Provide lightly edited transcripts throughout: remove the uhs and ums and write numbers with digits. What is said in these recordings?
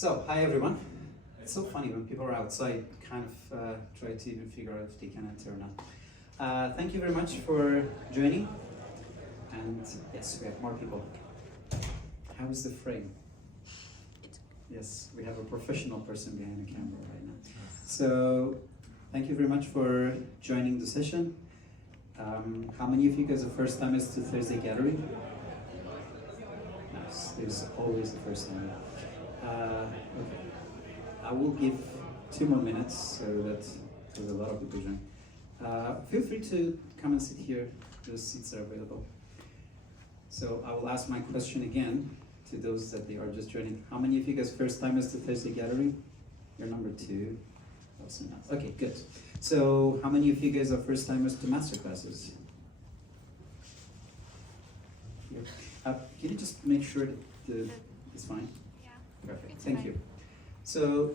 So, hi everyone. It's so funny when people are outside, kind of try to even figure out if they can enter or not. Thank you very much for joining. And yes, we have more people. How is the frame? Yes, we have a professional person behind the camera right now. So, thank you very much for joining the session. How many of you guys are first timers to Thursday Gathering? Nice, there's always the first time. Okay. I will give 2 more minutes so that there's a lot of people join. Feel free to come and sit here, those seats are available. So I will ask my question again to those that they are just joining. How many of you guys first timers to Thursday Gathering? You're number 2. Also not. Okay, good. So how many of you guys are first timers to masterclasses? Can you just make sure that it's fine? Yeah. Perfect. It's Thank fine. you. So,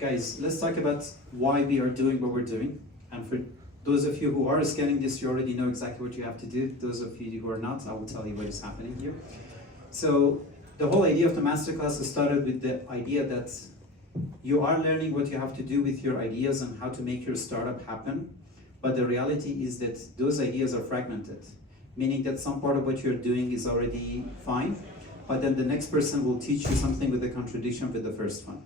guys, let's talk about why we are doing what we're doing. And for those of you who are scanning this, you already know exactly what you have to do. Those of you who are not, I will tell you what is happening here. So, the whole idea of the masterclass started with the idea that you are learning what you have to do with your ideas and how to make your startup happen. But the reality is that those ideas are fragmented, meaning that some part of what you're doing is already fine, but then the next person will teach you something with a contradiction with the first one.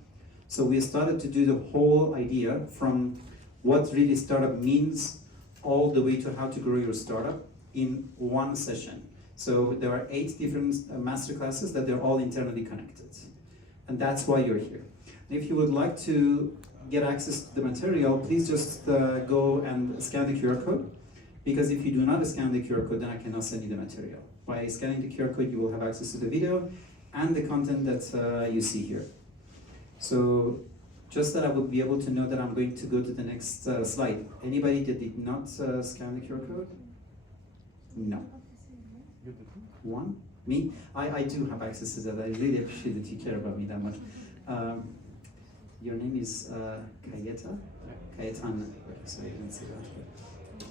So we started to do the whole idea from what really startup means all the way to how to grow your startup in one session. So there are 8 different masterclasses that they're all internally connected. And that's why you're here. And if you would like to get access to the material, please just go and scan the QR code. Because if you do not scan the QR code, then I cannot send you the material. By scanning the QR code, you will have access to the video and the content that you see here. So just that I will be able to know that I'm going to go to the next slide. Anybody that did not scan the QR code? No. One? Me? I do have access to that. I really appreciate that you care about me that much. Your name is Kayeta? Kayetan. So you didn't say that.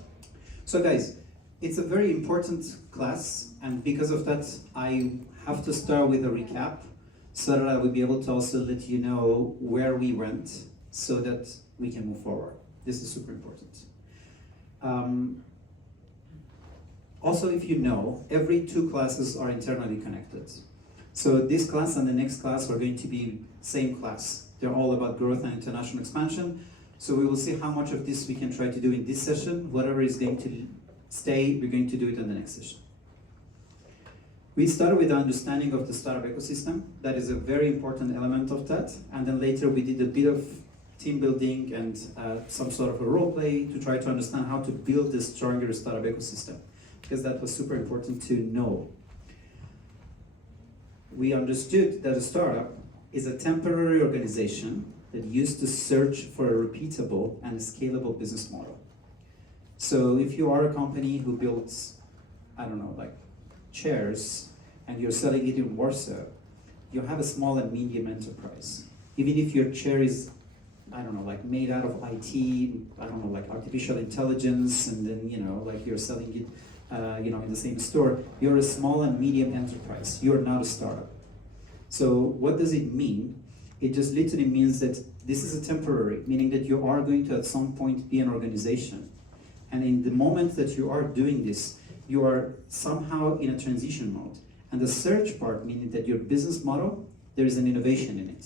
So guys, it's a very important class, and because of that, I have to start with a recap so that I will be able to also let you know where we went so that we can move forward. This is super important. Also, if you know, every 2 classes are internally connected. So this class and the next class are going to be same class. They're all about growth and international expansion. So we will see how much of this we can try to do in this session. Whatever is going to stay, we're going to do it in the next session. We started with the understanding of the startup ecosystem. That is a very important element of that. And then later we did a bit of team building and some sort of a role play to try to understand how to build this stronger startup ecosystem, because that was super important to know. We understood that a startup is a temporary organization that used to search for a repeatable and scalable business model. So if you are a company who builds, I don't know, like chairs, and you're selling it in Warsaw, you have a small and medium enterprise. Even if your chair is, I don't know, like made out of IT, I don't know, like artificial intelligence, and then, you know, like you're selling it, you know, in the same store, you're a small and medium enterprise. You're not a startup. So what does it mean? It just literally means that this is a temporary, meaning that you are going to at some point be an organization. And in the moment that you are doing this, you are somehow in a transition mode. And the search part, meaning that your business model, there is an innovation in it.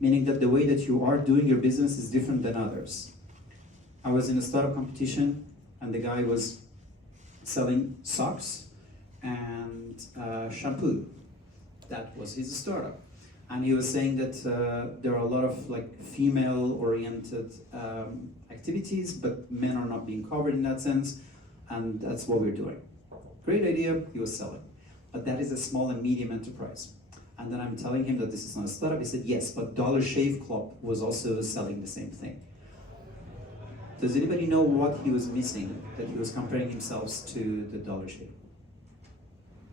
Meaning that the way that you are doing your business is different than others. I was in a startup competition, and the guy was selling socks and shampoo. That was his startup. And he was saying that there are a lot of like female-oriented activities, but men are not being covered in that sense, and that's what we're doing. Great idea, he was selling. But that is a small and medium enterprise. And then I'm telling him that this is not a startup. He said, yes, but Dollar Shave Club was also selling the same thing. Does anybody know what he was missing, that he was comparing himself to the Dollar Shave?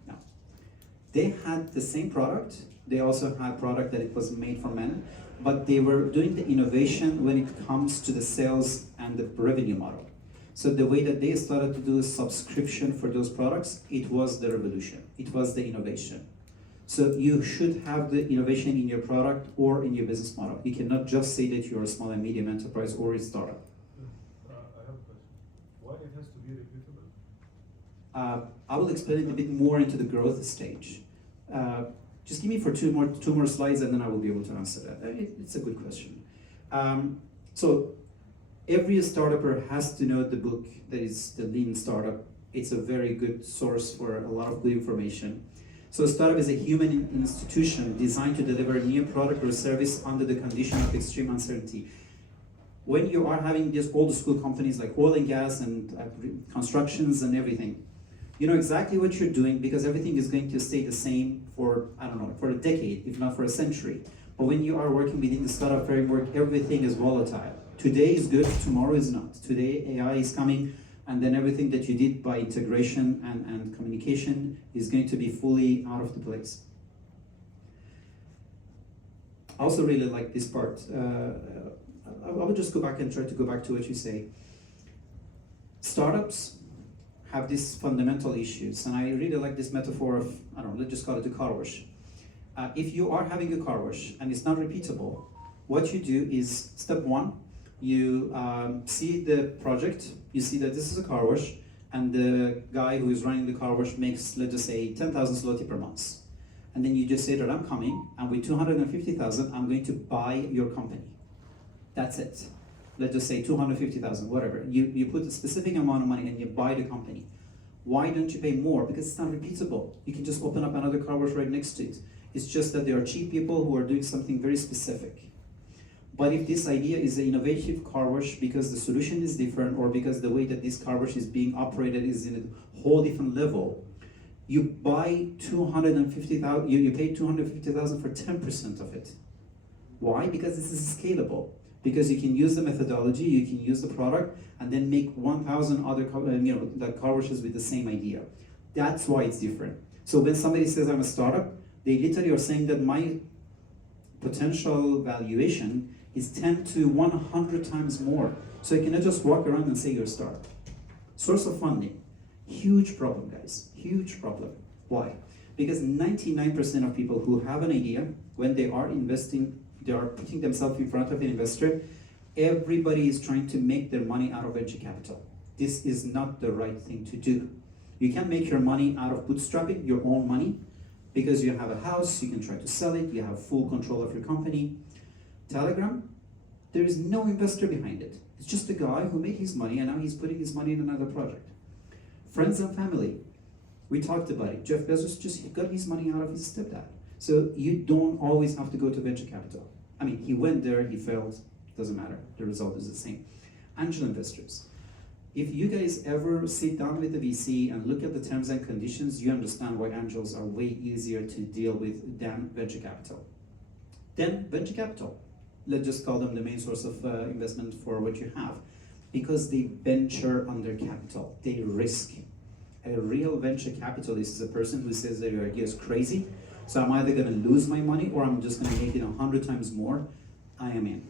No. They had the same product. They also had product that it was made for men, but they were doing the innovation when it comes to the sales and the revenue model. So the way that they started to do a subscription for those products, it was the revolution. It was the innovation. So you should have the innovation in your product or in your business model. You cannot just say that you're a small and medium enterprise or a startup. I have a question. Why it has to be repeatable? I will explain it a bit more into the growth stage. Just give me for two more slides and then I will be able to answer that. It's a good question. So every startupper has to know the book that is the Lean Startup. It's a very good source for a lot of good information. So a startup is a human institution designed to deliver a new product or service under the condition of extreme uncertainty. When you are having these old school companies like oil and gas and constructions and everything, you know exactly what you're doing because everything is going to stay the same for, I don't know, for a decade, if not for a century. But when you are working within the startup framework, everything is volatile. Today is good, tomorrow is not. Today AI is coming, and then everything that you did by integration and communication is going to be fully out of the place. I also really like this part. I will just go back and try to go back to what you say. Startups have these fundamental issues, and I really like this metaphor of, I don't know, let's just call it a car wash. If you are having a car wash and it's not repeatable, what you do is, step one, you see the project, you see that this is a car wash, and the guy who is running the car wash makes, let's just say, 10,000 zloty per month. And then you just say that I'm coming, and with 250,000, I'm going to buy your company. That's it. Let's just say 250,000, whatever. You put a specific amount of money and you buy the company. Why don't you pay more? Because it's not repeatable. You can just open up another car wash right next to it. It's just that there are cheap people who are doing something very specific. But if this idea is an innovative car wash because the solution is different or because the way that this car wash is being operated is in a whole different level, you buy 250,000, you pay 250,000 for 10% of it. Why? Because this is scalable. Because you can use the methodology, you can use the product, and then make 1,000 other car washes with the same idea. That's why it's different. So when somebody says I'm a startup, they literally are saying that my potential valuation is 10 to 100 times more. So you cannot just walk around and say you're a startup. Source of funding, huge problem, guys, huge problem. Why? Because 99% of people who have an idea, when they are investing, they are putting themselves in front of an investor, everybody is trying to make their money out of venture capital. This is not the right thing to do. You can make your money out of bootstrapping, your own money, because you have a house, you can try to sell it, you have full control of your company. Telegram, there is no investor behind it. It's just a guy who made his money and now he's putting his money in another project. Friends and family, we talked about it. Jeff Bezos just got his money out of his stepdad. So you don't always have to go to venture capital. I mean, he went there, he failed, doesn't matter, the result is the same. Angel investors. If you guys ever sit down with the VC and look at the terms and conditions, you understand why angels are way easier to deal with than venture capital. Then venture capital. Let's just call them the main source of investment for what you have. Because they venture under capital, they risk. A real venture capitalist is a person who says that your idea is crazy, so I'm either gonna lose my money or I'm just gonna make it 100 times more. I am in.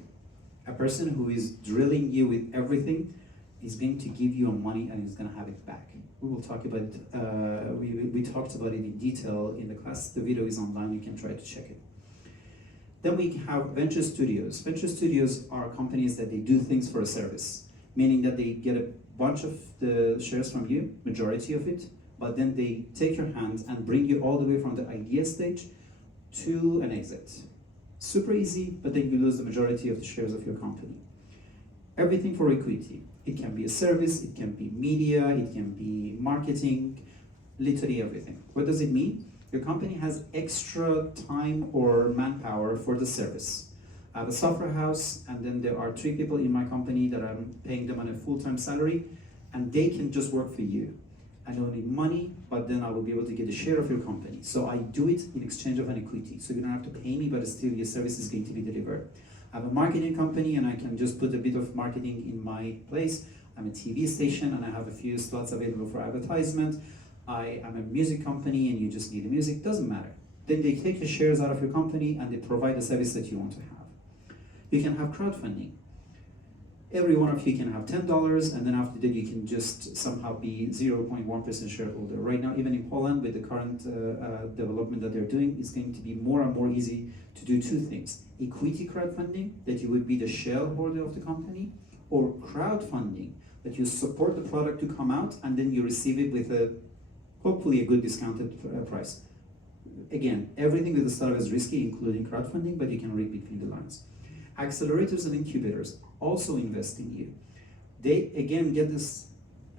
A person who is drilling you with everything is going to give you money and is gonna have it back. We will talk about it, we talked about it in detail in the class. The video is online, you can try to check it. Then we have venture studios. Venture studios are companies that they do things for a service, meaning that they get a bunch of the shares from you, majority of it, but then they take your hand and bring you all the way from the idea stage to an exit. Super easy, but then you lose the majority of the shares of your company. Everything for equity. It can be a service, it can be media, it can be marketing, literally everything. What does it mean? Your company has extra time or manpower for the service. I have a software house, and then there are 3 people in my company that I'm paying them on a full-time salary, and they can just work for you. I don't need money, but then I will be able to get a share of your company. So I do it in exchange of an equity. So you don't have to pay me, but still your service is going to be delivered. I have a marketing company, and I can just put a bit of marketing in my place. I'm a TV station, and I have a few slots available for advertisement. I am a music company, and you just need the music. Doesn't matter. Then they take the shares out of your company, and they provide the service that you want to have. You can have crowdfunding. Every one of you can have $10, and then after that you can just somehow be 0.1% shareholder. Right now, even in Poland, with the current development that they're doing, it's going to be more and more easy to do two things. Equity crowdfunding, that you would be the shareholder of the company, or crowdfunding, that you support the product to come out, and then you receive it with hopefully a good discounted price. Again, everything with the startup is risky, including crowdfunding, but you can read between the lines. Accelerators and incubators also invest in you. They, again, get this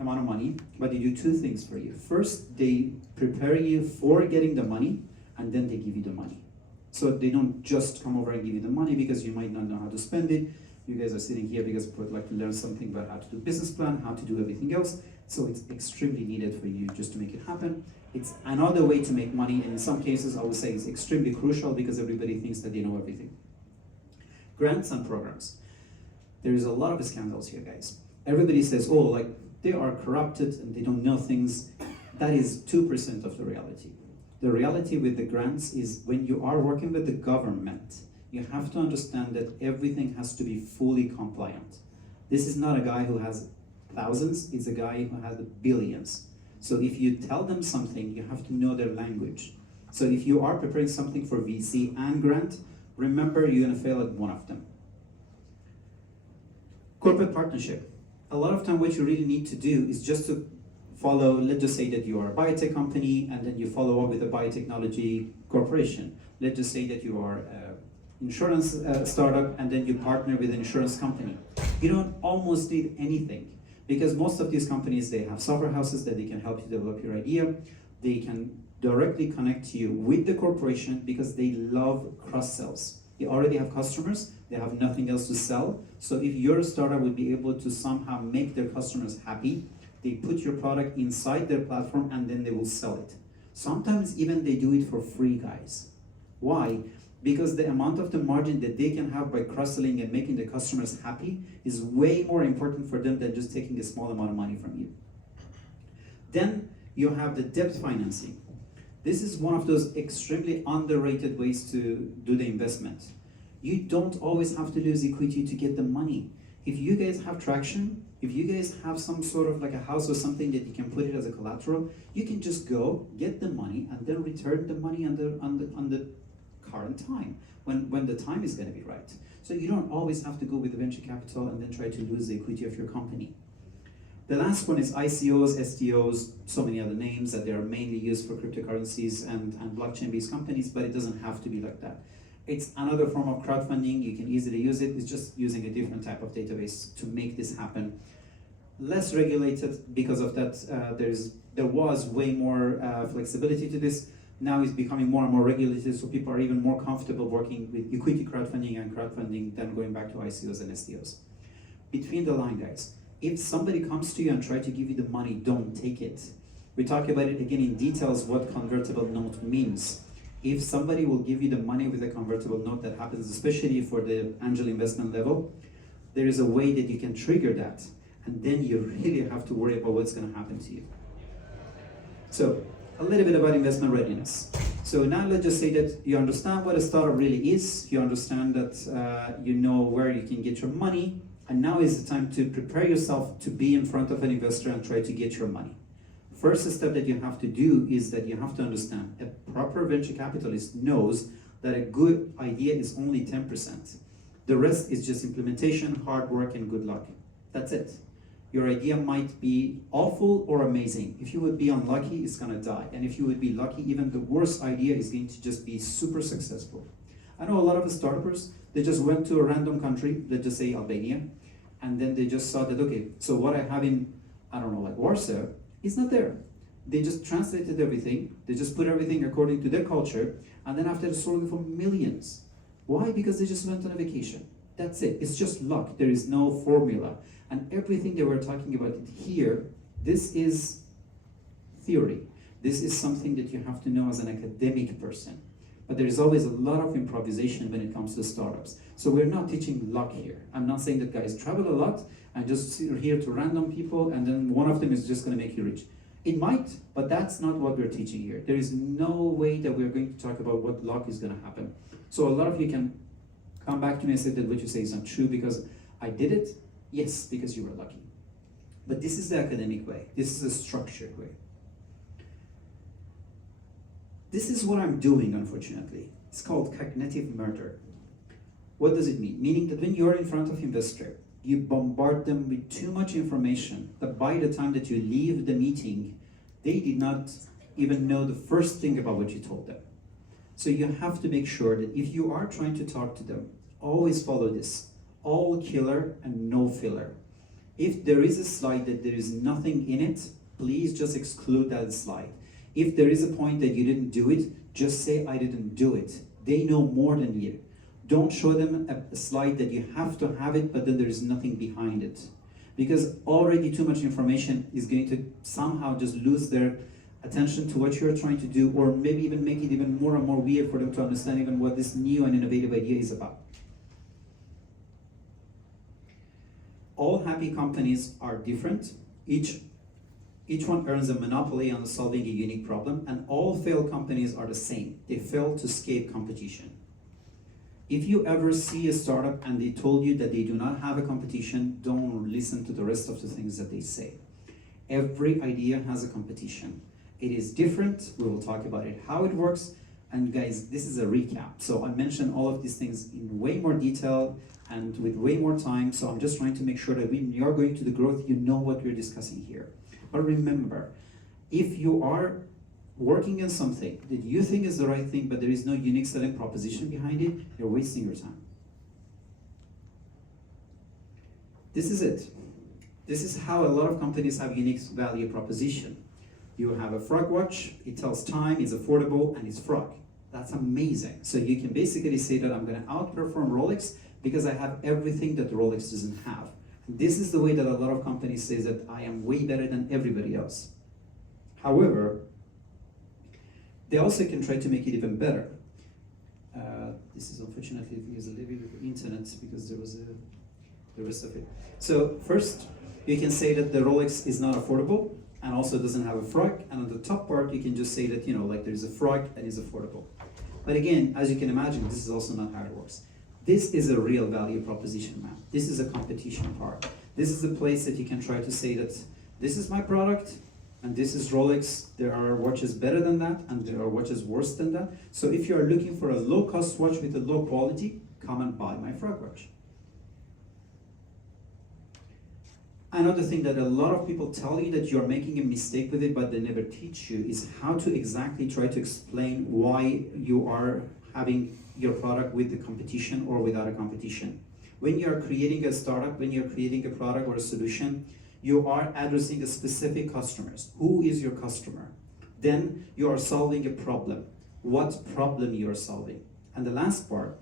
amount of money, but they do two things for you. First, they prepare you for getting the money, and then they give you the money. So they don't just come over and give you the money because you might not know how to spend it. You guys are sitting here because you would like to learn something about how to do business plan, how to do everything else. So it's extremely needed for you just to make it happen. It's another way to make money, and in some cases, I would say it's extremely crucial because everybody thinks that they know everything. Grants and programs. There is a lot of scandals here, guys. Everybody says, oh, like they are corrupted and they don't know things. That is 2% of the reality. The reality with the grants is when you are working with the government, you have to understand that everything has to be fully compliant. This is not a guy who has thousands, it's a guy who has billions. So if you tell them something, you have to know their language. So if you are preparing something for VC and grant, remember you're gonna fail at one of them. Corporate partnership. A lot of time what you really need to do is just to follow, let's just say that you are a biotech company and then you follow up with a biotechnology corporation. Let's just say that you are an insurance startup and then you partner with an insurance company. You don't almost need anything because most of these companies, they have software houses that they can help you develop your idea. They can directly connect you with the corporation because they love cross-sells. They already have customers, they have nothing else to sell. So if your startup would be able to somehow make their customers happy, they put your product inside their platform and then they will sell it. Sometimes even they do it for free, guys. Why? Because the amount of the margin that they can have by cross-selling and making the customers happy is way more important for them than just taking a small amount of money from you. Then you have the debt financing. This is one of those extremely underrated ways to do the investment. You don't always have to lose equity to get the money. If you guys have traction, if you guys have some sort of like a house or something that you can put it as a collateral, you can just go get the money and then return the money on the current time, when the time is going to be right. So you don't always have to go with the venture capital and then try to lose the equity of your company. The last one is ICOs, STOs, so many other names that they are mainly used for cryptocurrencies and blockchain-based companies, but it doesn't have to be like that. It's another form of crowdfunding. You can easily use it. It's just using a different type of database to make this happen. Less regulated because of that. There was way more flexibility to this. Now it's becoming more and more regulated, so people are even more comfortable working with equity crowdfunding and crowdfunding than going back to ICOs and STOs. Between the line, guys, if somebody comes to you and try to give you the money, don't take it. We talk about it again in details what convertible note means. If somebody will give you the money with a convertible note, that happens especially for the angel investment level, there is a way that you can trigger that, and then you really have to worry about what's going to happen to you. So, a little bit about investment readiness. So now let's just say that you understand what a startup really is, you understand that you know where you can get your money, and now is the time to prepare yourself to be in front of an investor and try to get your money. First step that you have to do is that you have to understand a proper venture capitalist knows that a good idea is only 10%. The rest is just implementation, hard work, and good luck. That's it. Your idea might be awful or amazing. If you would be unlucky, it's gonna die. And if you would be lucky, even the worst idea is going to just be super successful. I know a lot of the startups, they just went to a random country, let's just say Albania, and then they just saw that, okay, so what I have in, I don't know, like Warsaw, is not there. They just translated everything, they just put everything according to their culture, and then after sold it for millions. Why? Because they just went on a vacation. That's it. It's just luck. There is no formula. And everything that we're talking about here, this is theory. This is something that you have to know as an academic person. But there is always a lot of improvisation when it comes to startups. So we're not teaching luck here. I'm not saying that guys travel a lot and just sit here to random people and then one of them is just going to make you rich. It might, but that's not what we're teaching here. There is no way that we're going to talk about what luck is going to happen. So a lot of you can come back to me and say that what you say is not true because I did it Yes, because you were lucky. But this is the academic way. This is the structured way. This is what I'm doing, unfortunately. It's called cognitive murder. What does it mean? Meaning that when you're in front of investor, you bombard them with too much information that by the time that you leave the meeting, they did not even know the first thing about what you told them. So you have to make sure that if you are trying to talk to them, always follow this. All killer and no filler. If there is a slide that there is nothing in it, please just exclude that slide. If there is a point that you didn't do it, just say, I didn't do it. They know more than you. Don't show them a slide that you have to have it, but then there is nothing behind it. Because already too much information is going to somehow just lose their attention to what you're trying to do, or maybe even make it even more and more weird for them to understand even what this new and innovative idea is about. All happy companies are different. Each one earns a monopoly on solving a unique problem, and all failed companies are the same. They fail to escape competition. If you ever see a startup and they told you that they do not have a competition, don't listen to the rest of the things that they say. Every idea has a competition. It is different. We will talk about it, how it works. And guys, this is a recap. So I mentioned all of these things in way more detail and with way more time. So I'm just trying to make sure that when you're going to the growth, you know what we're discussing here. But remember, if you are working on something that you think is the right thing, but there is no unique selling proposition behind it, you're wasting your time. This is it. This is how a lot of companies have unique value proposition. You have a frog watch, it tells time, it's affordable, and it's frog. That's amazing. So you can basically say that I'm going to outperform Rolex because I have everything that Rolex doesn't have. And this is the way that a lot of companies say that I am way better than everybody else. However, they also can try to make it even better. This is unfortunately, I think, is a little bit of the internet because there was the rest of it. So first, you can say that the Rolex is not affordable and also doesn't have a frog. And on the top part, you can just say that, like there's a frog and is affordable. But again, as you can imagine, this is also not how it works. This is a real value proposition map. This is a competition part. This is the place that you can try to say that this is my product, and this is Rolex. There are watches better than that, and there are watches worse than that. So if you are looking for a low-cost watch with a low quality, come and buy my frog watch. Another thing that a lot of people tell you that you're making a mistake with it, but they never teach you, is how to exactly try to explain why you are having your product with the competition or without a competition. When you're creating a startup, when you're creating a product or a solution, you are addressing a specific customers. Who is your customer? Then you are solving a problem. What problem you are solving? And the last part,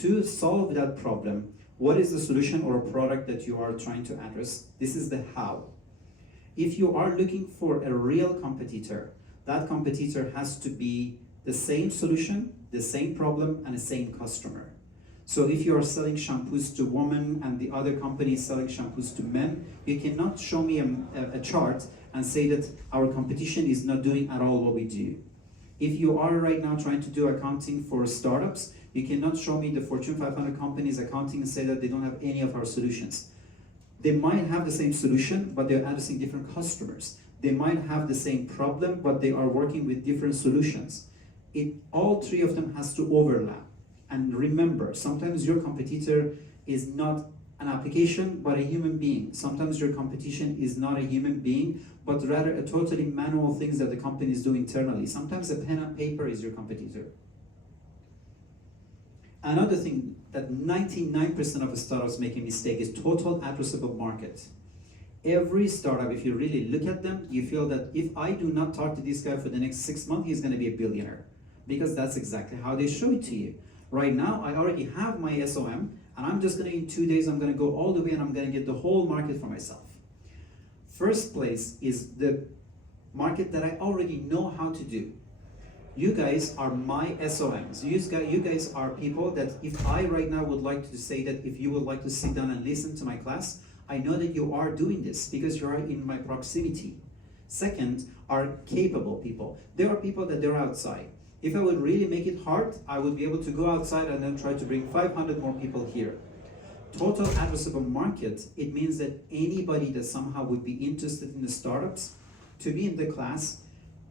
to solve that problem, what is the solution or a product that you are trying to address? This is the how. If you are looking for a real competitor, that competitor has to be the same solution, the same problem, and the same customer. So if you are selling shampoos to women and the other company is selling shampoos to men, you cannot show me a chart and say that our competition is not doing at all what we do. If you are right now trying to do accounting for startups, you cannot show me the Fortune 500 companies accounting and say that they don't have any of our solutions. They might have the same solution, but they're addressing different customers. They might have the same problem, but they are working with different solutions. All three of them has to overlap. And remember, sometimes your competitor is not an application, but a human being. Sometimes your competition is not a human being, but rather a totally manual things that the companies do internally. Sometimes a pen and paper is your competitor. Another thing that 99% of the startups make a mistake is total addressable market. Every startup, if you really look at them, you feel that if I do not talk to this guy for the next 6 months, he's going to be a billionaire. Because that's exactly how they show it to you. Right now, I already have my SOM, and I'm just going to, in 2 days, I'm going to go all the way and I'm going to get the whole market for myself. First place is the market that I already know how to do. You guys are my SOMs. You guys are people that if I right now would like to say that if you would like to sit down and listen to my class, I know that you are doing this because you are in my proximity. Second, are capable people. There are people that they're outside. If I would really make it hard, I would be able to go outside and then try to bring 500 more people here. Total addressable market, it means that anybody that somehow would be interested in the startups to be in the class,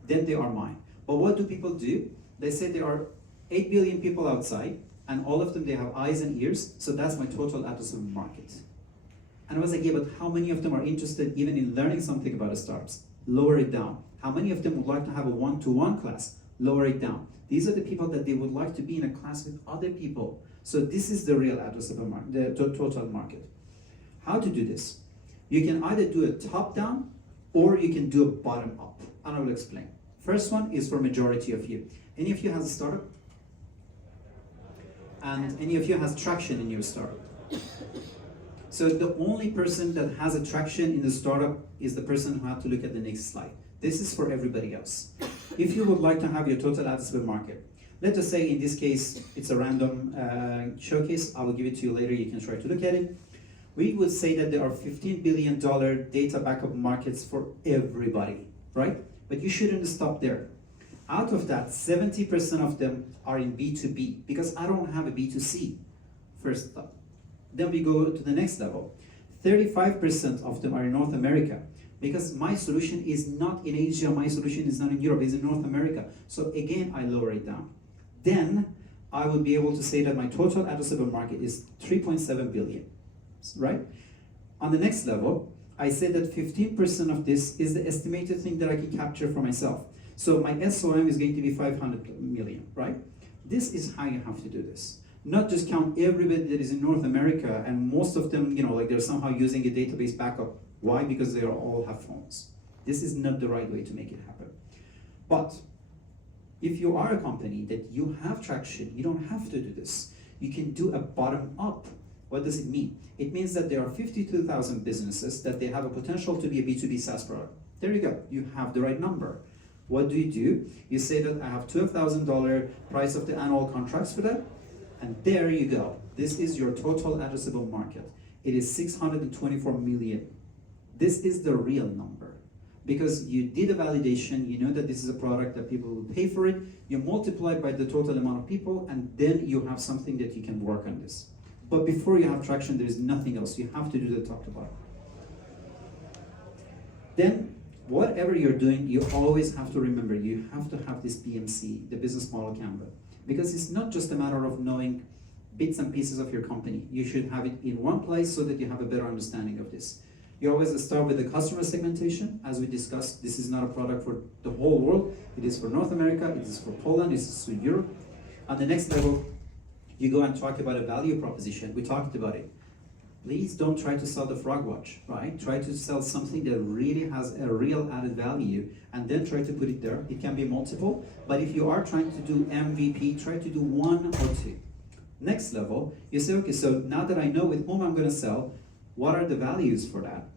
then they are mine. But what do people do? They say there are 8 billion people outside, and all of them, they have eyes and ears, so that's my total addressable market. And I was like, yeah, but how many of them are interested even in learning something about the startups? Lower it down. How many of them would like to have a one-to-one class? Lower it down. These are the people that they would like to be in a class with other people. So this is the real addressable market, the total market. How to do this? You can either do a top-down or you can do a bottom-up, and I will explain. First one is for majority of you. Any of you has a startup? And any of you has traction in your startup? So the only person that has a traction in the startup is the person who had to look at the next slide. This is for everybody else. If you would like to have your total addressable market, let us say in this case, it's a random showcase. I will give it to you later, you can try to look at it. We would say that there are $15 billion data backup markets for everybody, right? But you shouldn't stop there. Out of that, 70% of them are in B2B, because I don't have a B2C, first thought. Then we go to the next level. 35% of them are in North America, because my solution is not in Asia, my solution is not in Europe, it's in North America. So again, I lower it down. Then I would be able to say that my total addressable market is 3.7 billion, right? On the next level, I said that 15% of this is the estimated thing that I can capture for myself. So my SOM is going to be 500 million, right? This is how you have to do this. Not just count everybody that is in North America, and most of them, you know, like they're somehow using a database backup. Why? Because they all have phones. This is not the right way to make it happen. But if you are a company that you have traction, you don't have to do this. You can do a bottom up. What does it mean? It means that there are 52,000 businesses that they have a potential to be a B2B SaaS product. There you go, you have the right number. What do? You say that I have $12,000 price of the annual contracts for that, and there you go. This is your total addressable market. It is 624 million. This is the real number. Because you did a validation, you know that this is a product that people will pay for it, you multiply by the total amount of people, and then you have something that you can work on this. But before you have traction, there is nothing else. You have to do the top to bottom. Then, whatever you're doing, you always have to remember, you have to have this BMC, the business model Canvas. Because it's not just a matter of knowing bits and pieces of your company. You should have it in one place so that you have a better understanding of this. You always start with the customer segmentation. As we discussed, this is not a product for the whole world. It is for North America, it is for Poland, it is for Europe. On the next level, you go and talk about a value proposition. We talked about it. Please don't try to sell the frog watch, right? Try to sell something that really has a real added value, and then try to put it there. It can be multiple, but if you are trying to do MVP, try to do 1 or 2. Next level, you say, okay, so now that I know with whom I'm gonna sell, what are the values for that?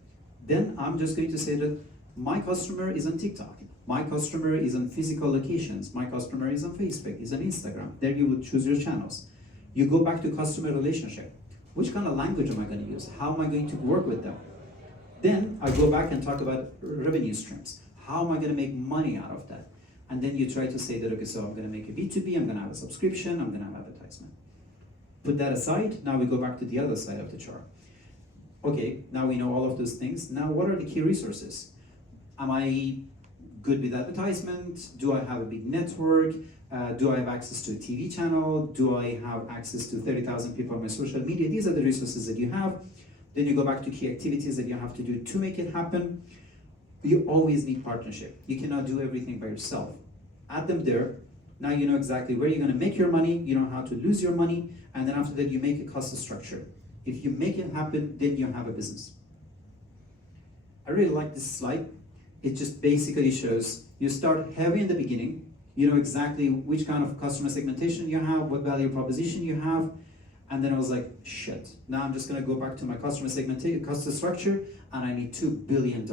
Then I'm just going to say that my customer is on TikTok. My customer is on physical locations. My customer is on Facebook, is on Instagram. There you would choose your channels. You go back to customer relationship. Which kind of language am I going to use? How am I going to work with them? Then I go back and talk about revenue streams. How am I going to make money out of that? And then you try to say that, okay, so I'm going to make a B2B, I'm going to have a subscription, I'm going to have advertisement. Put that aside, now we go back to the other side of the chart. Okay, now we know all of those things. Now what are the key resources? Am I good with advertisement? Do I have a big network? Do I have access to a TV channel? Do I have access to 30,000 people on my social media? These are the resources that you have. Then you go back to key activities that you have to do to make it happen. You always need partnership. You cannot do everything by yourself. Add them there. Now you know exactly where you're going to make your money, you know how to lose your money, and then after that you make a cost structure. If you make it happen, then you have a business. I really like this slide. It just basically shows you start heavy in the beginning. You know exactly which kind of customer segmentation you have, what value proposition you have, and then I was like, shit. Now I'm just gonna go back to my customer segmentation, customer structure, and I need $2 billion.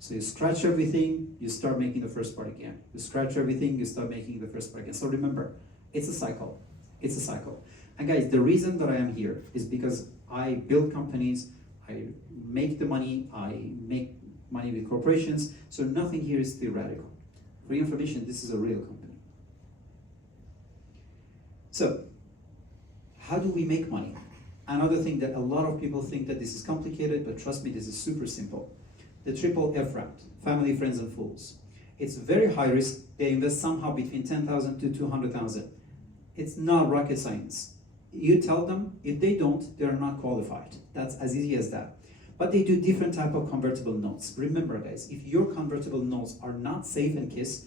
So you scratch everything, you start making the first part again. You scratch everything, you start making the first part again. So remember, it's a cycle. It's a cycle. And guys, the reason that I am here is because I build companies, I make the money, I make money with corporations, so nothing here is theoretical. For your information, this is a real company. So, how do we make money? Another thing that a lot of people think that this is complicated, but trust me, this is super simple. The triple F round, family, friends, and fools. It's very high risk. They invest somehow between 10,000 to 200,000. It's not rocket science. You tell them, if they don't, they're not qualified. That's as easy as that. But they do different type of convertible notes. Remember guys, if your convertible notes are not safe and KISS,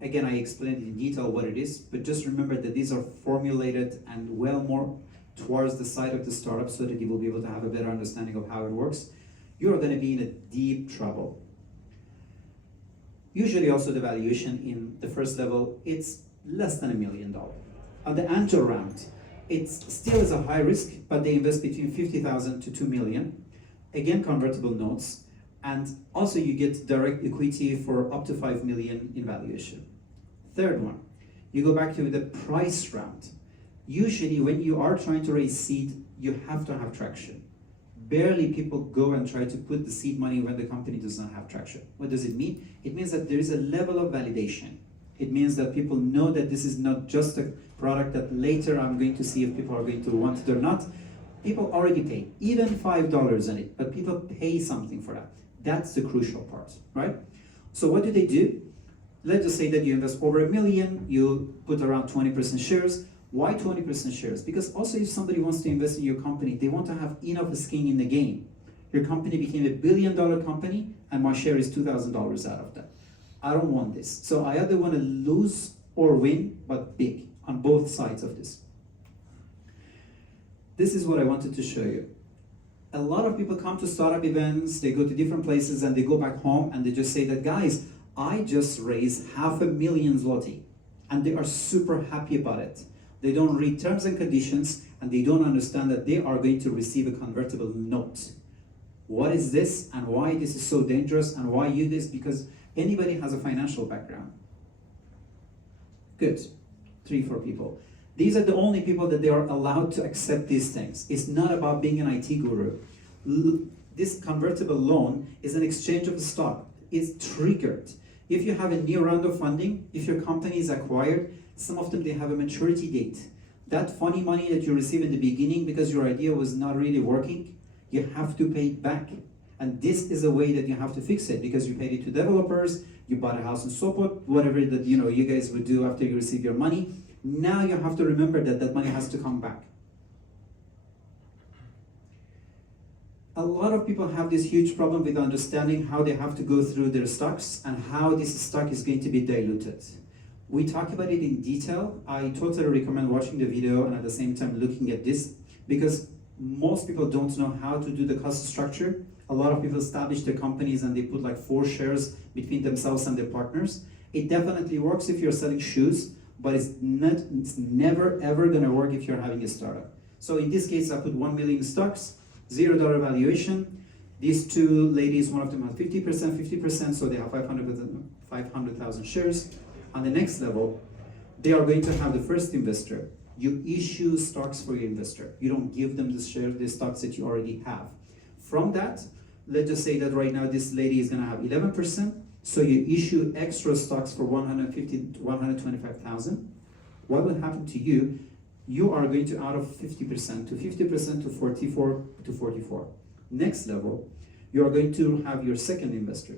again, I explained in detail what it is, but just remember that these are formulated and well more towards the side of the startup so that you will be able to have a better understanding of how it works. You're going to be in a deep trouble. Usually also the valuation in the first level, it's less than $1 million. On the angel round, it still is a high risk, but they invest between 50,000 to 2 million. Again, convertible notes. And also you get direct equity for up to 5 million in valuation. Third one, you go back to the price round. Usually when you are trying to raise seed, you have to have traction. Barely people go and try to put the seed money when the company does not have traction. What does it mean? It means that there is a level of validation. It means that people know that this is not just a product that later I'm going to see if people are going to want it or not. People already pay, even $5 on it, but people pay something for that. That's the crucial part, right? So what do? Let's just say that you invest over $1 million, you put around 20% shares. Why 20% shares? Because also if somebody wants to invest in your company, they want to have enough skin in the game. Your company became a $1 billion company and my share is $2,000 out of that. I don't want this. So I either want to lose or win, but big on both sides of this. This is what I wanted to show you. A lot of people come to startup events, they go to different places and they go back home and they just say that, guys, I just raised $500,000 zloty, and they are super happy about it. They don't read terms and conditions and they don't understand that they are going to receive a convertible note. What is this and why this is so dangerous and why you this? Because anybody has a financial background. Good, 3-4 people. These are the only people that they are allowed to accept these things. It's not about being an IT guru. This convertible loan is an exchange of stock. It's triggered. If you have a new round of funding, if your company is acquired, some of them, they have a maturity date. That funny money that you receive in the beginning because your idea was not really working, you have to pay it back. And this is a way that you have to fix it because you paid it to developers, you bought a house in Sopot, whatever that you guys would do after you receive your money. Now you have to remember that that money has to come back. A lot of people have this huge problem with understanding how they have to go through their stocks and how this stock is going to be diluted. We talk about it in detail. I totally recommend watching the video and at the same time looking at this because most people don't know how to do the cost structure. A lot of people establish their companies and they put like 4 shares between themselves and their partners. It definitely works if you're selling shoes, but it's never ever gonna work if you're having a startup. So in this case, I put 1 million stocks, $0 valuation. These two ladies, one of them has 50%, so they have 500,000 shares. On the next level, they are going to have the first investor. You issue stocks for your investor. You don't give them the stocks that you already have. From that, let's just say that right now this lady is gonna have 11%. So you issue extra stocks for 150 to 125,000. What will happen to you? You are going to out of 50% to 50% to 44 to 44. Next level, you are going to have your second investor.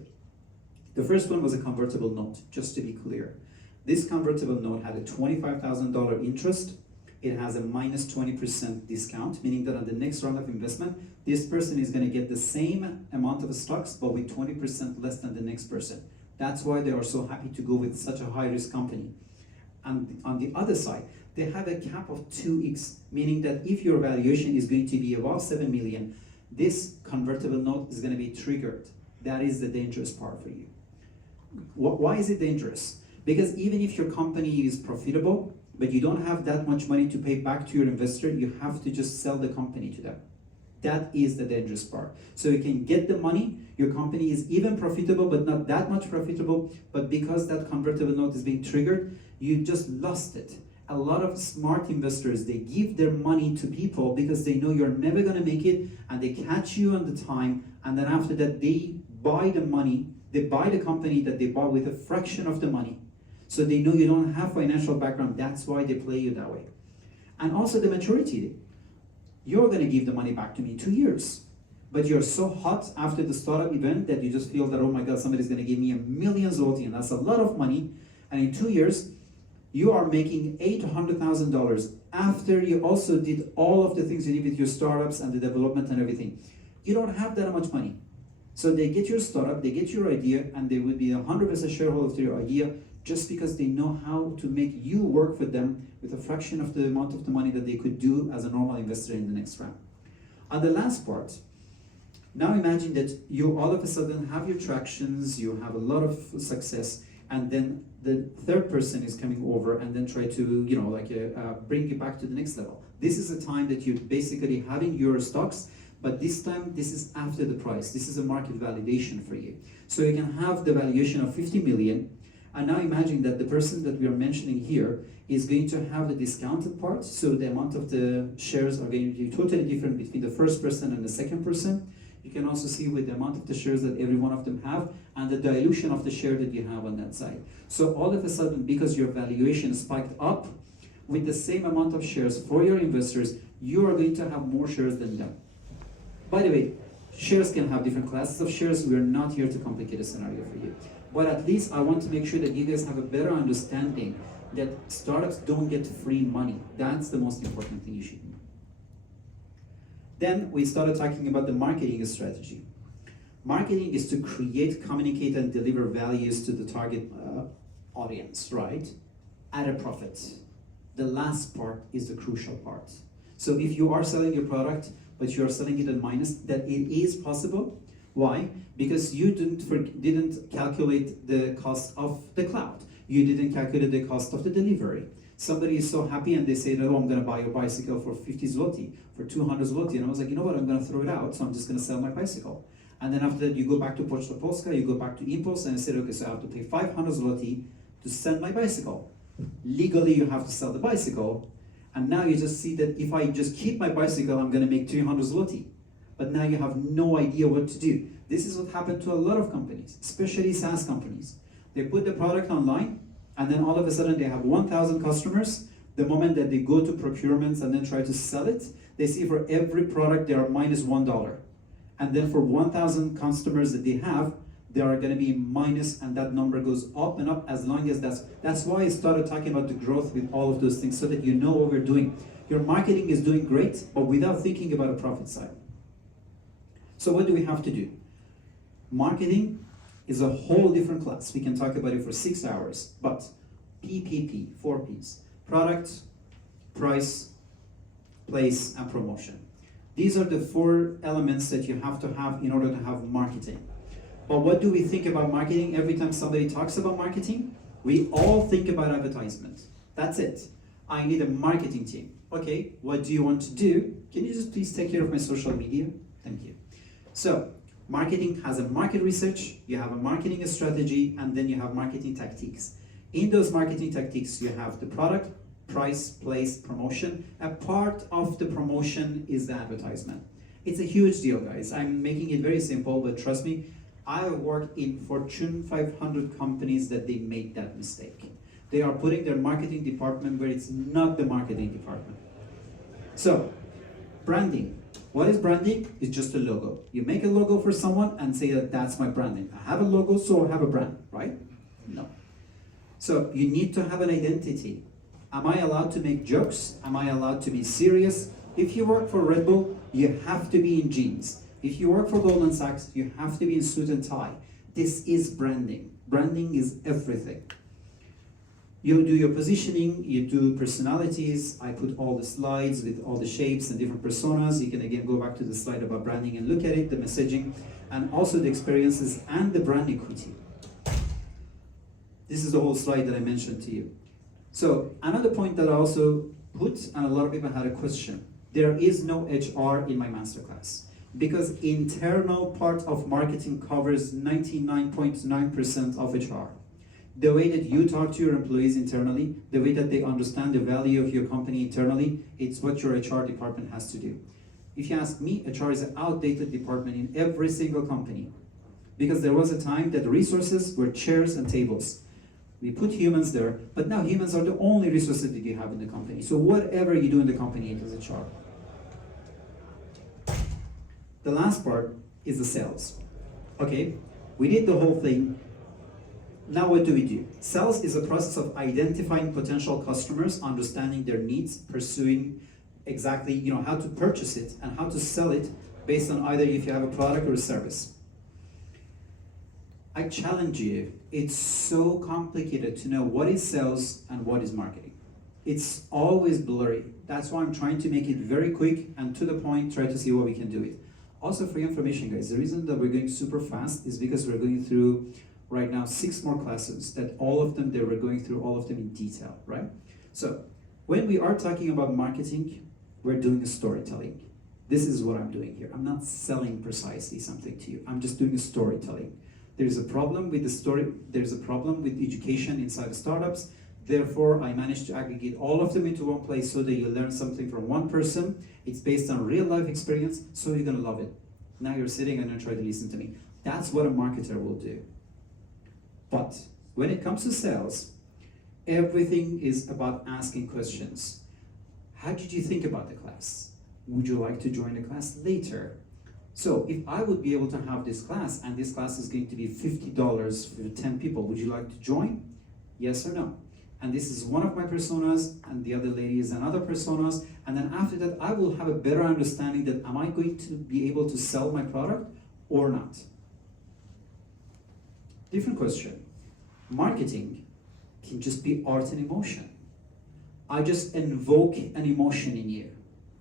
The first one was a convertible note, just to be clear. This convertible note had a $25,000 interest. It has a minus 20% discount, meaning that on the next round of investment, this person is going to get the same amount of stocks, but with 20% less than the next person. That's why they are so happy to go with such a high-risk company. And on the other side, they have a cap of 2x, meaning that if your valuation is going to be above 7 million, this convertible note is going to be triggered. That is the dangerous part for you. Why is it dangerous? Because even if your company is profitable, but you don't have that much money to pay back to your investor, you have to just sell the company to them. That is the dangerous part. So you can get the money, your company is even profitable, but not that much profitable, but because that convertible note is being triggered, you just lost it. A lot of smart investors, they give their money to people because they know you're never gonna make it, and they catch you on the time, and then after that, they buy the money, they buy the company that they bought with a fraction of the money. So they know you don't have financial background, that's why they play you that way. And also the maturity. you're going to give the money back to me in 2 years. But you're so hot after the startup event that you just feel that, oh my God, somebody's going to give me $1,000,000 zloty, and that's a lot of money. And in 2 years, you are making $800,000 after you also did all of the things you did with your startups and the development and everything. You don't have that much money. So they get your startup, they get your idea, and they will be 100% shareholder to your idea just because they know how to make you work for them with a fraction of the amount of the money that they could do as a normal investor in the next round. And the last part, now imagine that you all of a sudden have your tractions, you have a lot of success, and then the third person is coming over and then try to, bring you back to the next level. This is a time that you're basically having your stocks, but this time, this is after the price. This is a market validation for you. So you can have the valuation of 50 million, and now imagine that the person that we are mentioning here is going to have the discounted part, so the amount of the shares are going to be totally different between the first person and the second person. You can also see with the amount of the shares that every one of them have and the dilution of the share that you have on that side. So all of a sudden, because your valuation spiked up, with the same amount of shares for your investors, you are going to have more shares than them. By the way, shares can have different classes of shares. We're not here to complicate a scenario for you. But at least I want to make sure that you guys have a better understanding that startups don't get free money. That's the most important thing you should know. Then we started talking about the marketing strategy. Marketing is to create, communicate, and deliver values to the target audience, right? At a profit. The last part is the crucial part. So if you are selling your product, but you are selling it at minus, that it is possible. Why? Because you didn't calculate the cost of the cloud. You didn't calculate the cost of the delivery. Somebody is so happy and they say, oh, I'm going to buy your bicycle for 50 zloty, for 200 zloty. And I was like, you know what, I'm going to throw it out, so I'm just going to sell my bicycle. And then after that, you go back to Poczta Polska, you go back to Impulse, and I said, okay, so I have to pay 500 zloty to send my bicycle. Legally, you have to sell the bicycle. And now you just see that if I just keep my bicycle, I'm going to make 300 zloty. But now you have no idea what to do. This is what happened to a lot of companies, especially SaaS companies. They put the product online, and then all of a sudden they have 1,000 customers. The moment that they go to procurements and then try to sell it, they see for every product they are minus $1. And then for 1,000 customers that they have, they are going to be minus, and that number goes up and up as long as that's why I started talking about the growth with all of those things, so that you know what we're doing. Your marketing is doing great, but without thinking about a profit side. So what do we have to do? Marketing is a whole different class. We can talk about it for 6 hours, but PPP, 4 Ps: product, price, place, and promotion. These are the 4 elements that you have to have in order to have marketing. But what do we think about marketing? Every time somebody talks about marketing, we all think about advertisement. That's it. I need a marketing team. Okay, what do you want to do? Can you just please take care of my social media? Thank you. So, marketing has a market research, you have a marketing strategy, and then you have marketing tactics. In those marketing tactics, you have the product, price, place, promotion. A part of the promotion is the advertisement. It's a huge deal, guys. I'm making it very simple, but trust me, I work in Fortune 500 companies that they made that mistake. They are putting their marketing department where it's not the marketing department. So, branding. What is branding? It's just a logo. You make a logo for someone and say that that's my branding. I have a logo, so I have a brand, right? No. So you need to have an identity. Am I allowed to make jokes? Am I allowed to be serious? If you work for Red Bull, you have to be in jeans. If you work for Goldman Sachs, you have to be in suit and tie. This is branding. Branding is everything. You do your positioning, you do personalities. I put all the slides with all the shapes and different personas. You can again go back to the slide about branding and look at it, the messaging, and also the experiences and the brand equity. This is the whole slide that I mentioned to you. So another point that I also put, and a lot of people had a question, there is no HR in my masterclass, because internal part of marketing covers 99.9% of HR. The way that you talk to your employees internally, the way that they understand the value of your company internally, it's what your HR department has to do. If you ask me, HR is an outdated department in every single company, because there was a time that resources were chairs and tables. We put humans there, but now humans are the only resources that you have in the company. So whatever you do in the company, it is HR. The last part is the sales. Okay, we did the whole thing. Now what do we do? Sales is a process of identifying potential customers, understanding their needs, pursuing exactly how to purchase it and how to sell it based on either if you have a product or a service. I challenge you, it's so complicated to know what is sales and what is marketing. It's always blurry. That's why I'm trying to make it very quick and to the point, try to see what we can do with. Also for your information guys, the reason that we're going super fast is because we're going through right now 6 more classes that all of them, we're going through all of them in detail, right? So when we are talking about marketing, we're doing a storytelling. This is what I'm doing here. I'm not selling precisely something to you. I'm just doing a storytelling. There's a problem with the story, there's a problem with education inside the startups. Therefore, I managed to aggregate all of them into one place so that you learn something from one person. It's based on real life experience, so you're gonna love it. Now you're sitting and try to listen to me. That's what a marketer will do. But when it comes to sales, everything is about asking questions. How did you think about the class? Would you like to join the class later? So if I would be able to have this class, and this class is going to be $50 for 10 people, would you like to join? Yes or no? And this is one of my personas, and the other lady is another personas, and then after that I will have a better understanding that am I going to be able to sell my product or not? Different question. Marketing can just be art and emotion. I just invoke an emotion in you.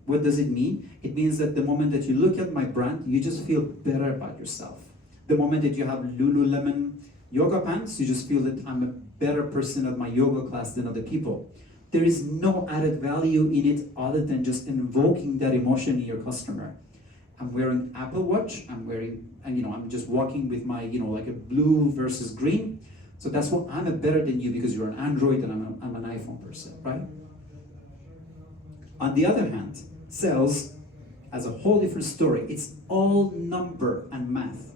What does it mean? It means that the moment that you look at my brand, you just feel better about yourself. The moment that you have Lululemon yoga pants, you just feel that I'm a better person at my yoga class than other people. There is no added value in it other than just invoking that emotion in your customer. I'm wearing Apple Watch, I'm just walking with my, like a blue versus green. So that's what I'm a better than you because you're an Android and I'm an iPhone person, right? On the other hand, sales as a whole different story. It's all number and math.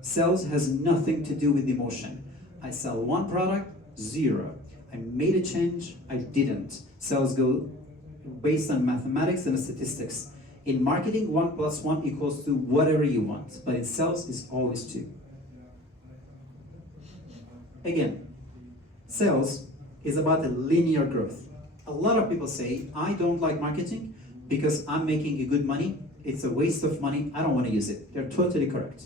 Sales has nothing to do with emotion. I sell one product, 0. I made a change, I didn't. Sales go based on mathematics and statistics. In marketing, 1 + 1 equals to whatever you want, but in sales, it's always 2. Again, sales is about a linear growth. A lot of people say, I don't like marketing because I'm making a good money. It's a waste of money. I don't want to use it. They're totally correct.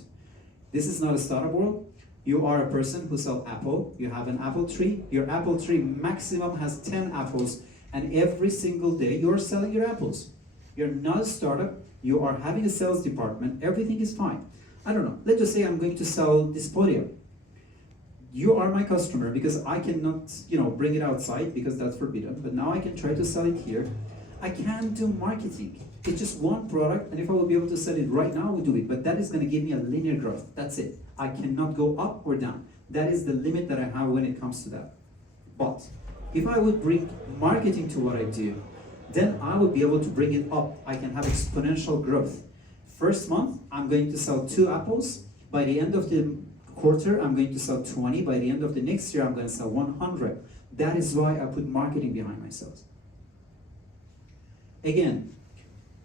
This is not a startup world. You are a person who sells apple. You have an apple tree. Your apple tree maximum has 10 apples, and every single day you're selling your apples. You're not a startup. You are having a sales department. Everything is fine. I don't know. Let's just say I'm going to sell this podium. You are my customer because I cannot, bring it outside because that's forbidden, but now I can try to sell it here. I can't do marketing. It's just one product, and if I would be able to sell it right now, I would do it, but that is going to give me a linear growth. That's it. I cannot go up or down. That is the limit that I have when it comes to that. But if I would bring marketing to what I do, then I would be able to bring it up. I can have exponential growth. First month, I'm going to sell 2 apples. By the end of the quarter, I'm going to sell 20. By the end of the next year, I'm going to sell 100. That is why I put marketing behind my sales. Again,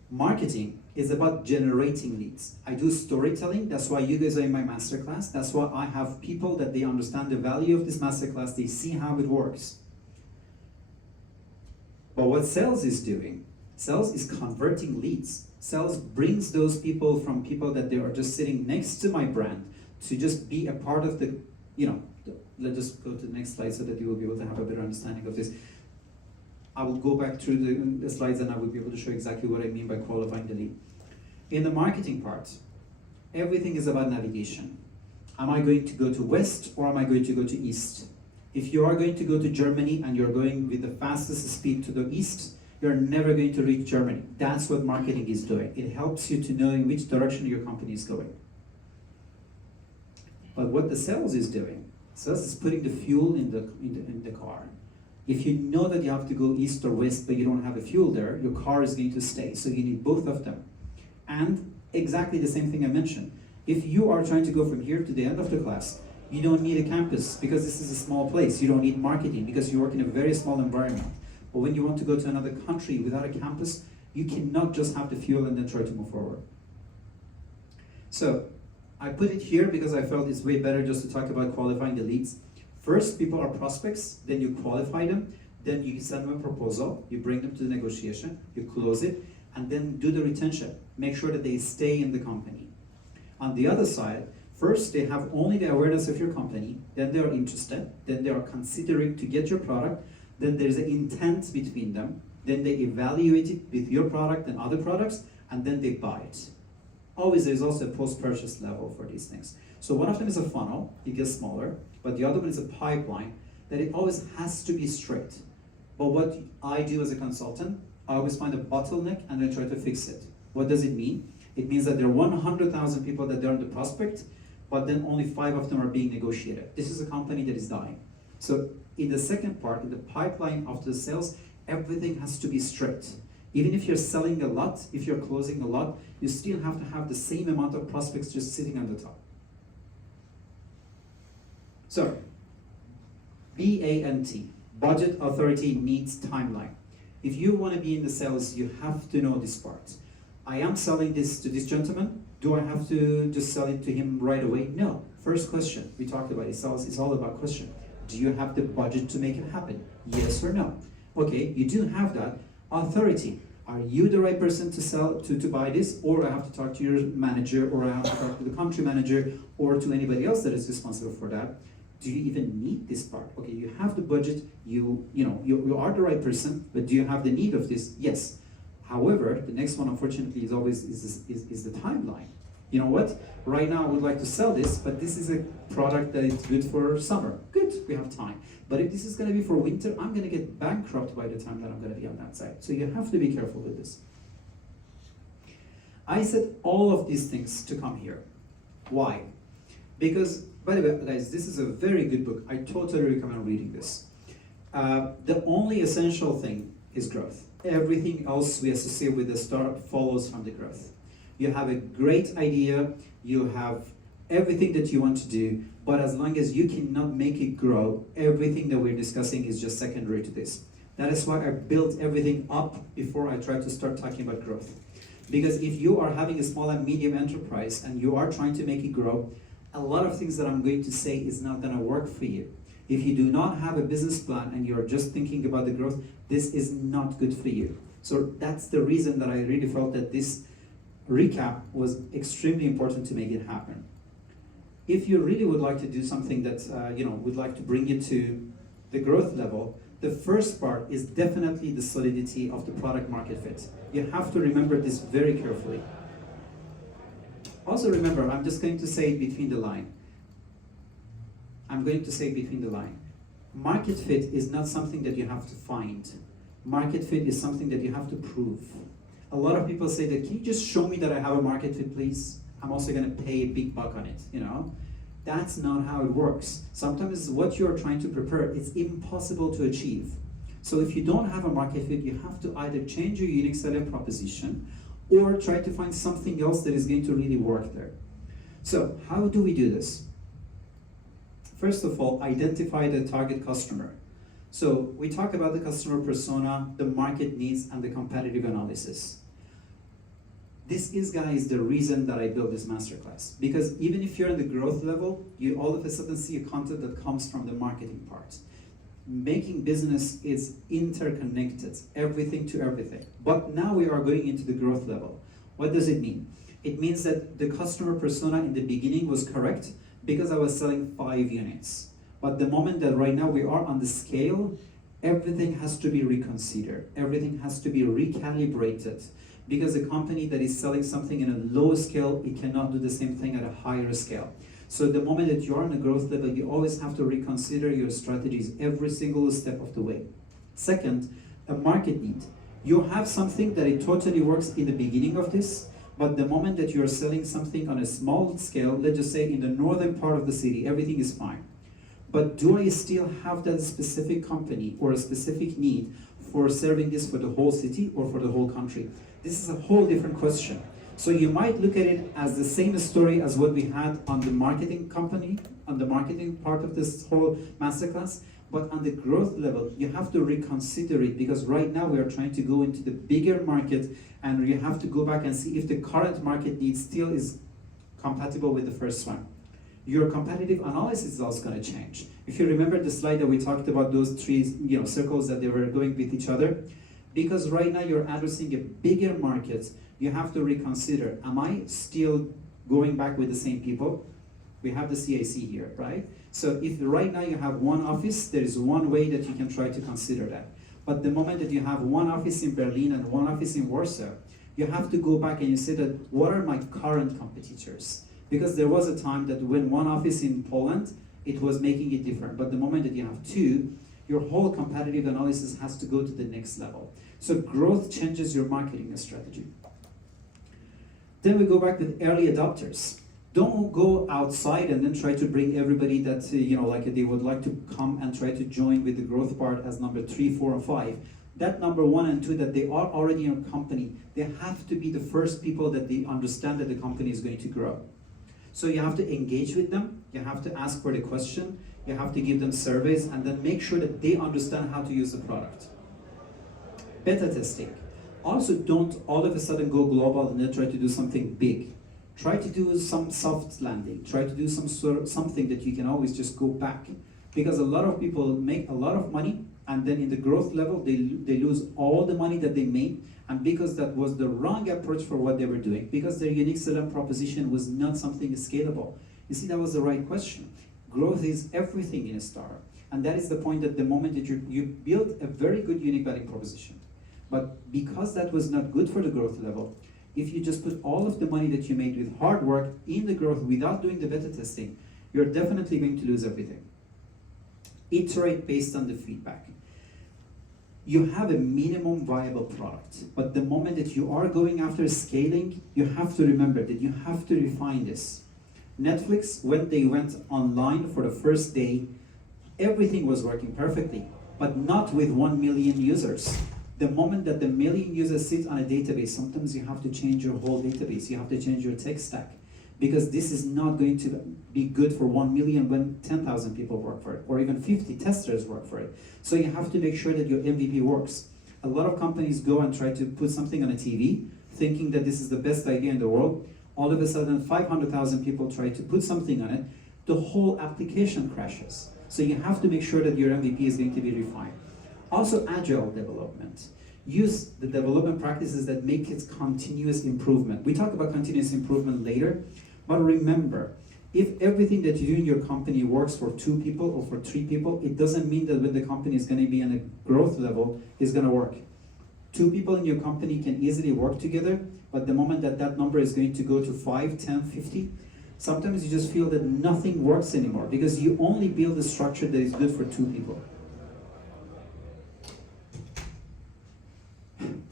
marketing is about generating leads. I do storytelling. That's why you guys are in my masterclass. That's why I have people that they understand the value of this masterclass. They see how it works. But what sales is doing, sales is converting leads. Sales brings those people from people that they are just sitting next to my brand to just be a part of the, let's just go to the next slide so that you will be able to have a better understanding of this. I will go back through the slides and I will be able to show exactly what I mean by qualifying the lead. In the marketing part, everything is about navigation. Am I going to go to west or am I going to go to east? If you are going to go to Germany and you're going with the fastest speed to the east, you're never going to reach Germany. That's what marketing is doing. It helps you to know in which direction your company is going. But what the sales is doing, sales is putting the fuel in the car. If you know that you have to go east or west, but you don't have a fuel there, your car is going to stay. So you need both of them. And exactly the same thing I mentioned. If you are trying to go from here to the end of the class, you don't need a campus because this is a small place. You don't need marketing because you work in a very small environment. But when you want to go to another country without a campus, you cannot just have the fuel and then try to move forward. So I put it here because I felt it's way better just to talk about qualifying the leads. First, people are prospects, then you qualify them, then you send them a proposal, you bring them to the negotiation, you close it, and then do the retention. Make sure that they stay in the company. On the other side, first they have only the awareness of your company, then they are interested, then they are considering to get your product, then there's an intent between them, then they evaluate it with your product and other products, and then they buy it. Always there's also a post-purchase level for these things. So one of them is a funnel, it gets smaller, but the other one is a pipeline that it always has to be straight. But what I do as a consultant, I always find a bottleneck and I try to fix it. What does it mean? It means that there are 100,000 people that are in the prospect, but then only 5 of them are being negotiated. This is a company that is dying. So in the second part, in the pipeline of the sales, everything has to be straight. Even if you're selling a lot, if you're closing a lot, you still have to have the same amount of prospects just sitting on the top. So, BANT, budget, authority, needs, timeline. If you want to be in the sales, you have to know this part. I am selling this to this gentleman. Do I have to just sell it to him right away? No. First question, we talked about it. Sales is all about question. Do you have the budget to make it happen? Yes or no? Okay, you do have that. Authority. Are you the right person to sell, to buy this? Or I have to talk to your manager, or I have to talk to the country manager, or to anybody else that is responsible for that. Do you even need this part? Okay, you have the budget, you are the right person, but do you have the need of this? Yes. However, the next one, unfortunately, is always is the timeline. You know what? Right now, I would like to sell this, but this is a product that is good for summer. Good, we have time. But if this is going to be for winter, I'm going to get bankrupt by the time that I'm going to be on that side. So you have to be careful with this. I said all of these things to come here. Why? Because, by the way, guys, this is a very good book. I totally recommend reading this. The only essential thing is growth. Everything else we associate with the startup follows from the growth. You have a great idea, you have everything that you want to do, but as long as you cannot make it grow, everything that we're discussing is just secondary to this. That is why I built everything up before I tried to start talking about growth. Because if you are having a small and medium enterprise and you are trying to make it grow, a lot of things that I'm going to say is not going to work for you. If you do not have a business plan and you're just thinking about the growth, this is not good for you. So that's the reason that I really felt that this recap was extremely important to make it happen. If you really would like to do something that would like to bring you to the growth level, the first part is definitely the solidity of the product market fit. You have to remember this very carefully. Also remember, I'm just going to say it between the line. I'm going to say between the line. Market fit is not something that you have to find. Market fit is something that you have to prove. A lot of people say that, can you just show me that I have a market fit, please? I'm also going to pay a big buck on it, That's not how it works. Sometimes what you're trying to prepare is impossible to achieve. So if you don't have a market fit, you have to either change your unique selling proposition or try to find something else that is going to really work there. So how do we do this? First of all, identify the target customer. So we talk about the customer persona, the market needs, and the competitive analysis. This is, guys, the reason that I built this masterclass. Because even if you're in the growth level, you all of a sudden see a content that comes from the marketing part. Making business is interconnected, everything to everything. But now we are going into the growth level. What does it mean? It means that the customer persona in the beginning was correct because I was selling 5 units. But the moment that right now we are on the scale, everything has to be reconsidered. Everything has to be recalibrated. Because a company that is selling something in a low scale, it cannot do the same thing at a higher scale. So the moment that you're on a growth level, you always have to reconsider your strategies every single step of the way. Second, a market need. You have something that it totally works in the beginning of this, but the moment that you're selling something on a small scale, let's just say in the northern part of the city, everything is fine. But do I still have that specific company or a specific need for serving this for the whole city or for the whole country? This is a whole different question. So you might look at it as the same story as what we had on the marketing company, on the marketing part of this whole masterclass, but on the growth level, you have to reconsider it because right now we are trying to go into the bigger market and you have to go back and see if the current market need still is compatible with the first one. Your competitive analysis is also going to change. If you remember the slide that we talked about, those three circles that they were going with each other, because right now you're addressing a bigger market, you have to reconsider, am I still going back with the same people? We have the CIC here, right? So if right now you have one office, there is one way that you can try to consider that. But the moment that you have one office in Berlin and one office in Warsaw, you have to go back and you say that, what are my current competitors? Because there was a time that when one office in Poland, it was making it different. But the moment that you have two, your whole competitive analysis has to go to the next level. So growth changes your marketing strategy. Then we go back with early adopters. Don't go outside and then try to bring everybody that like they would like to come and try to join with the growth part as number 3, 4, and 5. That number 1 and 2, that they are already in a company, they have to be the first people that they understand that the company is going to grow. So you have to engage with them, you have to ask for the question, you have to give them surveys, and then make sure that they understand how to use the product. Beta testing. Also, don't all of a sudden go global and then try to do something big. Try to do some soft landing. Try to do something that you can always just go back. Because a lot of people make a lot of money, and then in the growth level, they lose all the money that they made, and because that was the wrong approach for what they were doing, because their unique selling proposition was not something scalable. You see, that was the right question. Growth is everything in a startup. And that is the point, that the moment that you build a very good unique value proposition, but because that was not good for the growth level, if you just put all of the money that you made with hard work in the growth without doing the beta testing, you're definitely going to lose everything. Iterate based on the feedback. You have a minimum viable product, but the moment that you are going after scaling, you have to remember that you have to refine this. Netflix, when they went online for the first day, everything was working perfectly, but not with 1 million users. The moment that the million users sit on a database, sometimes you have to change your whole database. You have to change your tech stack, because this is not going to be good for 1 million when 10,000 people work for it, or even 50 testers work for it. So you have to make sure that your MVP works. A lot of companies go and try to put something on a TV, thinking that this is the best idea in the world. All of a sudden, 500,000 people try to put something on it. The whole application crashes. So you have to make sure that your MVP is going to be refined. Also, agile development. Use the development practices that make it continuous improvement. We talk about continuous improvement later, but remember, if everything that you do in your company works for 2 people or for 3 people, it doesn't mean that when the company is going to be on a growth level, it's going to work. 2 people in your company can easily work together, but the moment that that number is going to go to 5, 10, 50, sometimes you just feel that nothing works anymore, because you only build a structure that is good for 2 people.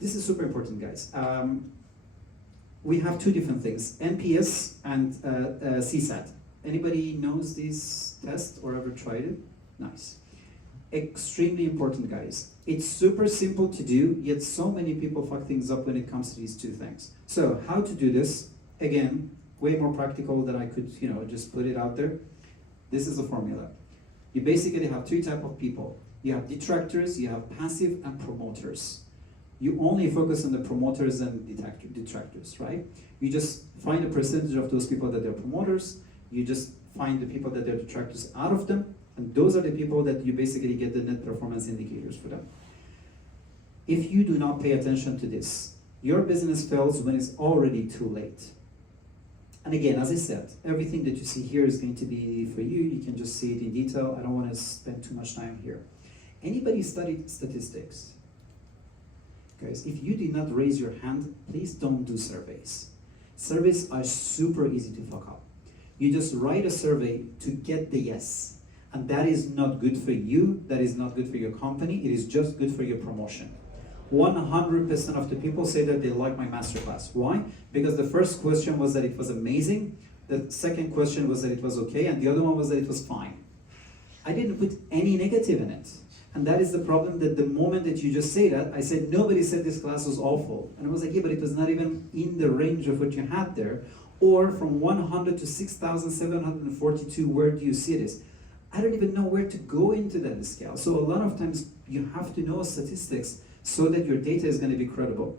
This is super important, guys. We have 2 different things, NPS and CSAT. Anybody knows this test or ever tried it? Nice. Extremely important, guys. It's super simple to do, yet so many people fuck things up when it comes to these 2 things. So how to do this? Again, way more practical than I could, just put it out there. This is the formula. You basically have 3 types of people. You have detractors, you have passive, and promoters. You only focus on the promoters and detractors, right? You just find a percentage of those people that they're promoters, you just find the people that they're detractors out of them, and those are the people that you basically get the net performance indicators for them. If you do not pay attention to this, your business fails when it's already too late. And again, as I said, everything that you see here is going to be for you. You can just see it in detail. I don't want to spend too much time here. Anybody studied statistics? Guys, if you did not raise your hand, please don't do surveys. Surveys are super easy to fuck up. You just write a survey to get the yes. And that is not good for you, that is not good for your company, it is just good for your promotion. 100% of the people say that they like my masterclass. Why? Because the first question was that it was amazing, the second question was that it was okay, and the other one was that it was fine. I didn't put any negative in it. And that is the problem, that the moment that you just say that, I said, nobody said this class was awful. And I was like, yeah, but it was not even in the range of what you had there. Or from 100 to 6,742, where do you see this? I don't even know where to go into that scale. So a lot of times you have to know statistics so that your data is going to be credible.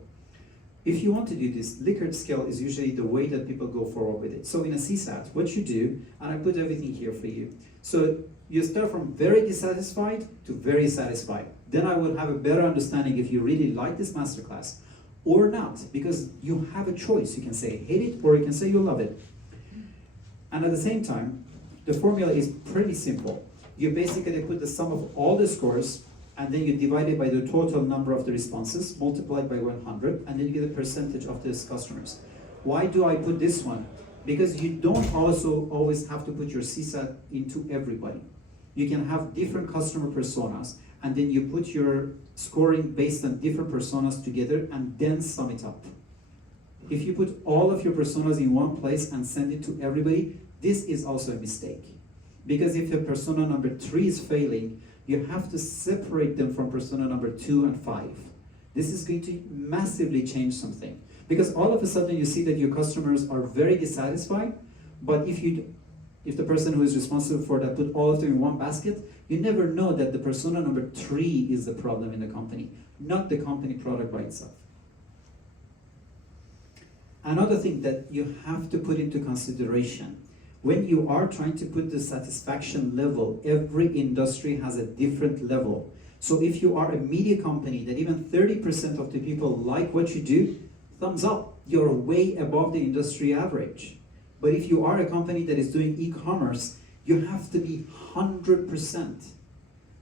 If you want to do this, Likert scale is usually the way that people go forward with it. So in a CSAT, what you do, and I put everything here for you. So you start from very dissatisfied to very satisfied. Then I will have a better understanding if you really like this masterclass or not, because you have a choice. You can say hate it or you can say you love it. And at the same time, the formula is pretty simple. You basically put the sum of all the scores and then you divide it by the total number of the responses, multiplied by 100, and then you get a percentage of these customers. Why do I put this one? Because you don't also always have to put your CSAT into everybody. You can have different customer personas, and then you put your scoring based on different personas together and then sum it up. If you put all of your personas in one place and send it to everybody, this is also a mistake. Because if your persona number 3 is failing, you have to separate them from persona number 2 and 5. This is going to massively change something. Because all of a sudden you see that your customers are very dissatisfied, but if the person who is responsible for that put all of them in one basket, you never know that the persona number 3 is the problem in the company, not the company product by itself. Another thing that you have to put into consideration, when you are trying to put the satisfaction level, every industry has a different level. So if you are a media company that even 30% of the people like what you do, thumbs up, you're way above the industry average. But if you are a company that is doing e-commerce, you have to be 100%.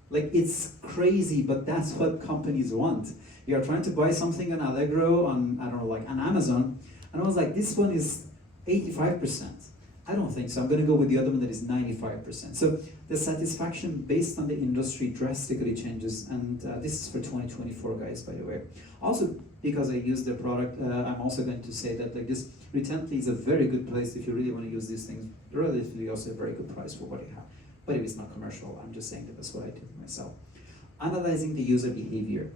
Like, it's crazy, but that's what companies want. You're trying to buy something on Allegro, on, I don't know, like on Amazon, and I was like, this one is 85%. I don't think so. I'm going to go with the other one that is 95%. So the satisfaction based on the industry drastically changes, and this is for 2024, guys, by the way. Also, because I use the product, I'm also going to say that like this Retently is a very good place if you really want to use these things. Relatively also a very good price for what you have. But if it's not commercial, I'm just saying that that's what I do myself. Analyzing the user behavior.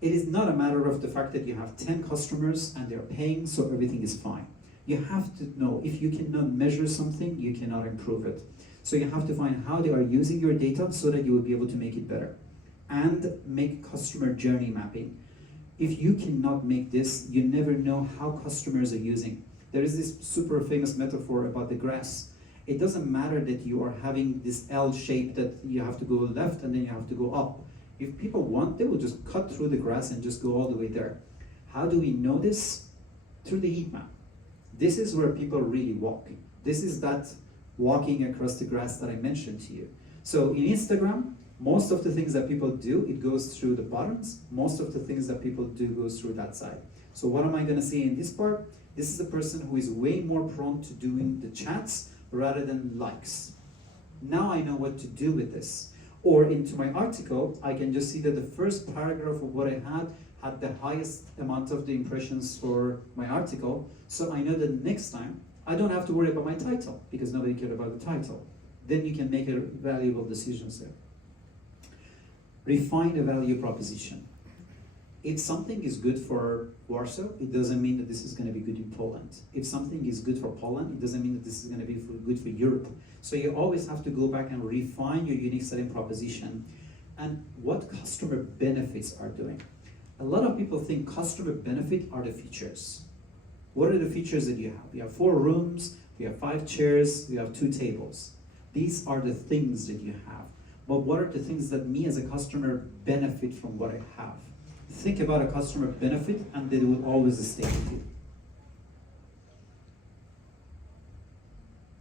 It is not a matter of the fact that you have 10 customers and they're paying, so everything is fine. You have to know, if you cannot measure something, you cannot improve it. So you have to find how they are using your data so that you will be able to make it better. And make customer journey mapping. If you cannot make this, you never know how customers are using. There is this super famous metaphor about the grass. It doesn't matter that you are having this L shape that you have to go left and then you have to go up. If people want, they will just cut through the grass and just go all the way there. How do we know this? Through the heat map. This is where people really walk. This is that walking across the grass that I mentioned to you. So in Instagram, most of the things that people do, it goes through the buttons. Most of the things that people do goes through that side. So what am I gonna see in this part? This is a person who is way more prone to doing the chats rather than likes. Now I know what to do with this. Or into my article, I can just see that the first paragraph of what I had the highest amount of the impressions for my article. So I know that next time, I don't have to worry about my title because nobody cared about the title. Then you can make a valuable decisions there. Refine a value proposition. If something is good for Warsaw, it doesn't mean that this is going to be good in Poland. If something is good for Poland, it doesn't mean that this is going to be good for Europe. So you always have to go back and refine your unique selling proposition and what customer benefits are doing. A lot of people think customer benefit are the features. What are the features that you have? You have 4 rooms, you have 5 chairs, you have 2 tables. These are the things that you have. But what are the things that me as a customer benefit from what I have? Think about a customer benefit and they will always stay with you.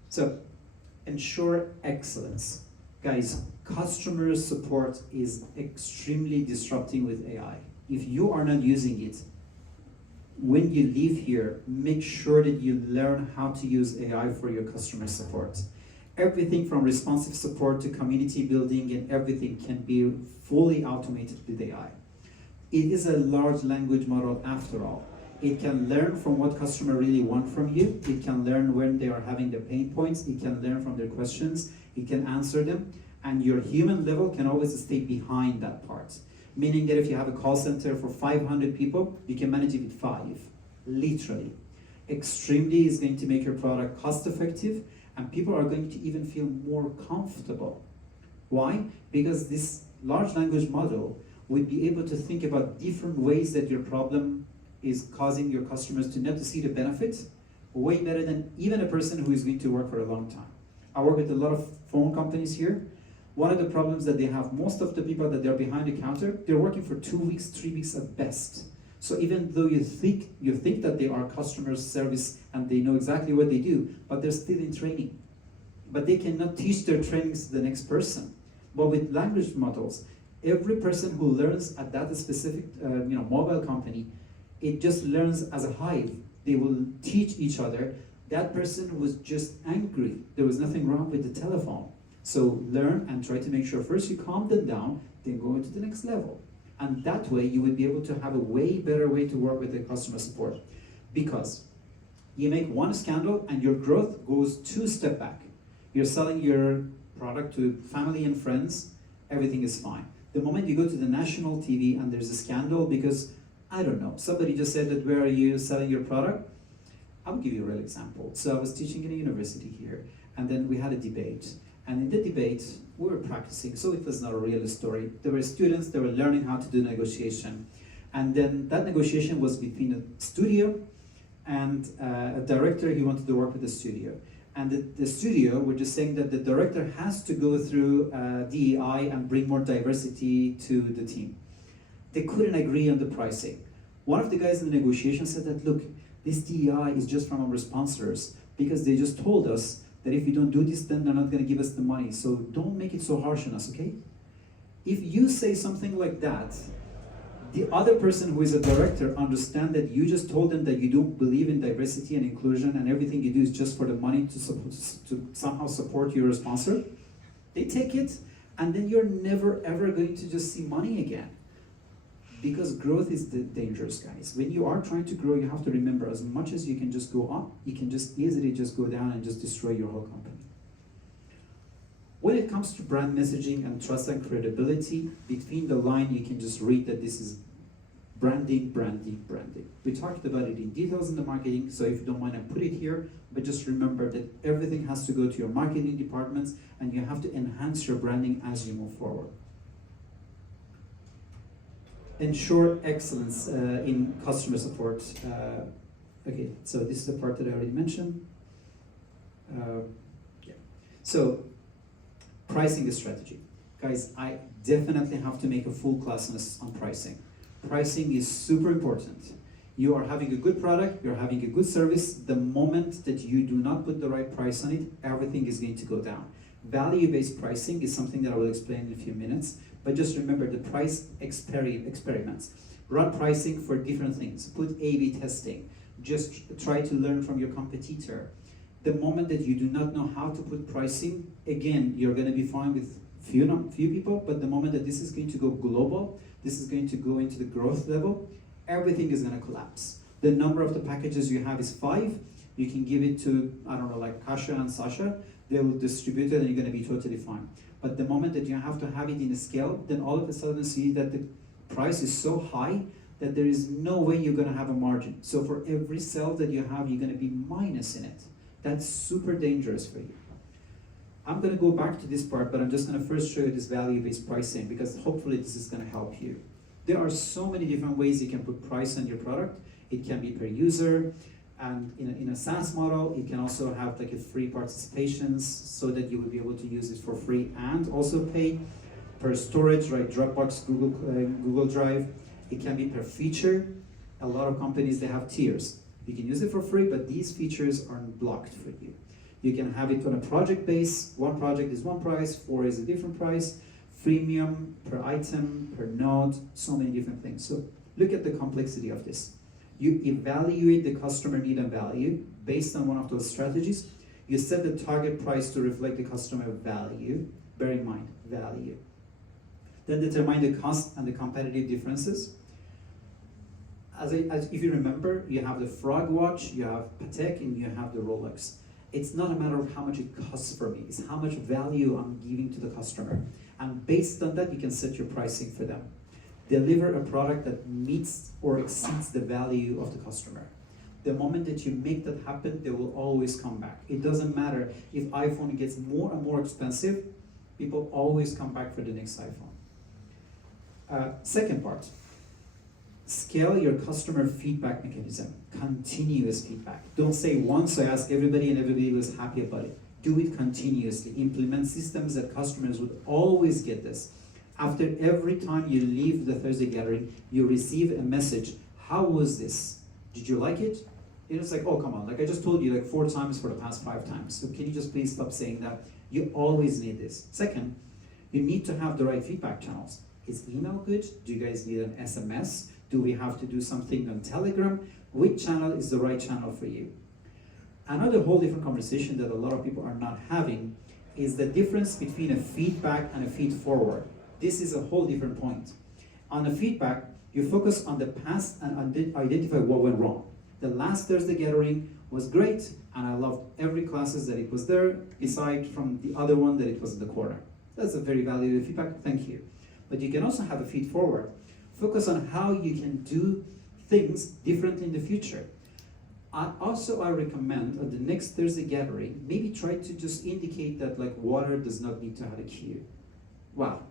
So, ensure excellence. Guys, customer support is extremely disrupting with AI. If you are not using it, when you leave here, make sure that you learn how to use AI for your customer support. Everything from responsive support to community building and everything can be fully automated with AI. It is a large language model after all. It can learn from what customer really want from you. It can learn when they are having their pain points. It can learn from their questions. It can answer them. And your human level can always stay behind that part. Meaning that if you have a call center for 500 people, you can manage it with 5, literally. Extremely is going to make your product cost effective and people are going to even feel more comfortable. Why? Because this large language model would be able to think about different ways that your problem is causing your customers to not to see the benefit way better than even a person who is going to work for a long time. I work with a lot of phone companies here. One of the problems that they have, most of the people that they're behind the counter, they're working for 2 weeks, 3 weeks at best. So even though you think that they are customer service and they know exactly what they do, but they're still in training. But they cannot teach their trainings to the next person. But with language models, every person who learns at that specific mobile company, it just learns as a hive. They will teach each other. That person was just angry. There was nothing wrong with the telephone. So learn and try to make sure first you calm them down, then go into the next level. And that way you would be able to have a way better way to work with the customer support. Because you make one scandal and your growth goes 2 steps back. You're selling your product to family and friends, everything is fine. The moment you go to the national TV and there's a scandal because, I don't know, somebody just said that where are you selling your product? I'll give you a real example. So I was teaching in a university here, and then we had a debate. And in the debate, we were practicing, so it was not a real story. There were students that were learning how to do negotiation. And then that negotiation was between a studio and a director. He wanted to work with the studio. And the studio were just saying that the director has to go through DEI and bring more diversity to the team. They couldn't agree on the pricing. One of the guys in the negotiation said that, look, this DEI is just from our sponsors because they just told us that if we don't do this, then they're not going to give us the money. So don't make it so harsh on us, okay? If you say something like that, the other person who is a director understand that you just told them that you don't believe in diversity and inclusion and everything you do is just for the money to somehow support your sponsor. They take it, and then you're never ever going to just see money again. Because growth is dangerous, guys. When you are trying to grow, you have to remember as much as you can just go up, you can just easily just go down and just destroy your whole company. When it comes to brand messaging and trust and credibility, between the line you can just read that this is branding, branding, branding. We talked about it in details in the marketing, so if you don't mind, I put it here, but just remember that everything has to go to your marketing departments and you have to enhance your branding as you move forward. Ensure excellence in customer support. Okay, so this is the part that I already mentioned. Yeah. So, pricing strategy. Guys, I definitely have to make a full class on pricing. Pricing is super important. You are having a good product, you're having a good service. The moment that you do not put the right price on it, everything is going to go down. Value-based pricing is something that I will explain in a few minutes. But just remember the price experiments. Run pricing for different things. Put A/B testing. Just try to learn from your competitor. The moment that you do not know how to put pricing, again, you're going to be fine with few people, but the moment that this is going to go global, this is going to go into the growth level, everything is going to collapse. The number of the packages you have is 5. You can give it to, I don't know, like Kasha and Sasha. They will distribute it and you're going to be totally fine. But the moment that you have to have it in a scale, then all of a sudden see that the price is so high that there is no way you're going to have a margin. So for every sale that you have, you're going to be minus in it. That's super dangerous for you. I'm going to go back to this part, but I'm just going to first show you this value-based pricing because hopefully this is going to help you. There are so many different ways you can put price on your product. It can be per user. And in a SaaS model, it can also have like a free participations so that you will be able to use it for free and also pay per storage, right? Dropbox, Google Drive. It can be per feature. A lot of companies, they have tiers. You can use it for free, but these features are blocked for you. You can have it on a project base. One project is one price, 4 is a different price. Freemium, per item, per node, so many different things. So look at the complexity of this. You evaluate the customer need and value based on one of those strategies. You set the target price to reflect the customer value. Bear in mind, value. Then determine the cost and the competitive differences. If you remember, you have the Frog watch, you have Patek, and you have the Rolex. It's not a matter of how much it costs for me, it's how much value I'm giving to the customer. And based on that, you can set your pricing for them. Deliver a product that meets or exceeds the value of the customer. The moment that you make that happen, they will always come back. It doesn't matter if iPhone gets more and more expensive, people always come back for the next iPhone. Second part. Scale your customer feedback mechanism, continuous feedback. Don't say once I ask everybody and everybody was happy about it. Do it continuously. Implement systems that customers would always get this. After every time you leave the Thursday gathering, you receive a message. How was this? Did you like it? It's like, oh, come on. Like I just told you like 4 times for the past 5 times. So can you just please stop saying that? You always need this. Second, you need to have the right feedback channels. Is email good? Do you guys need an SMS? Do we have to do something on Telegram? Which channel is the right channel for you? Another whole different conversation that a lot of people are not having is the difference between a feedback and a feed forward. This is a whole different point. On the feedback, you focus on the past and identify what went wrong. The last Thursday gathering was great, and I loved every classes that it was there, aside from the other one that it was in the corner. That's a very valuable feedback, thank you. But you can also have a feed forward. Focus on how you can do things differently in the future. I recommend at the next Thursday gathering, maybe try to just indicate that like water does not need to have a queue. Wow,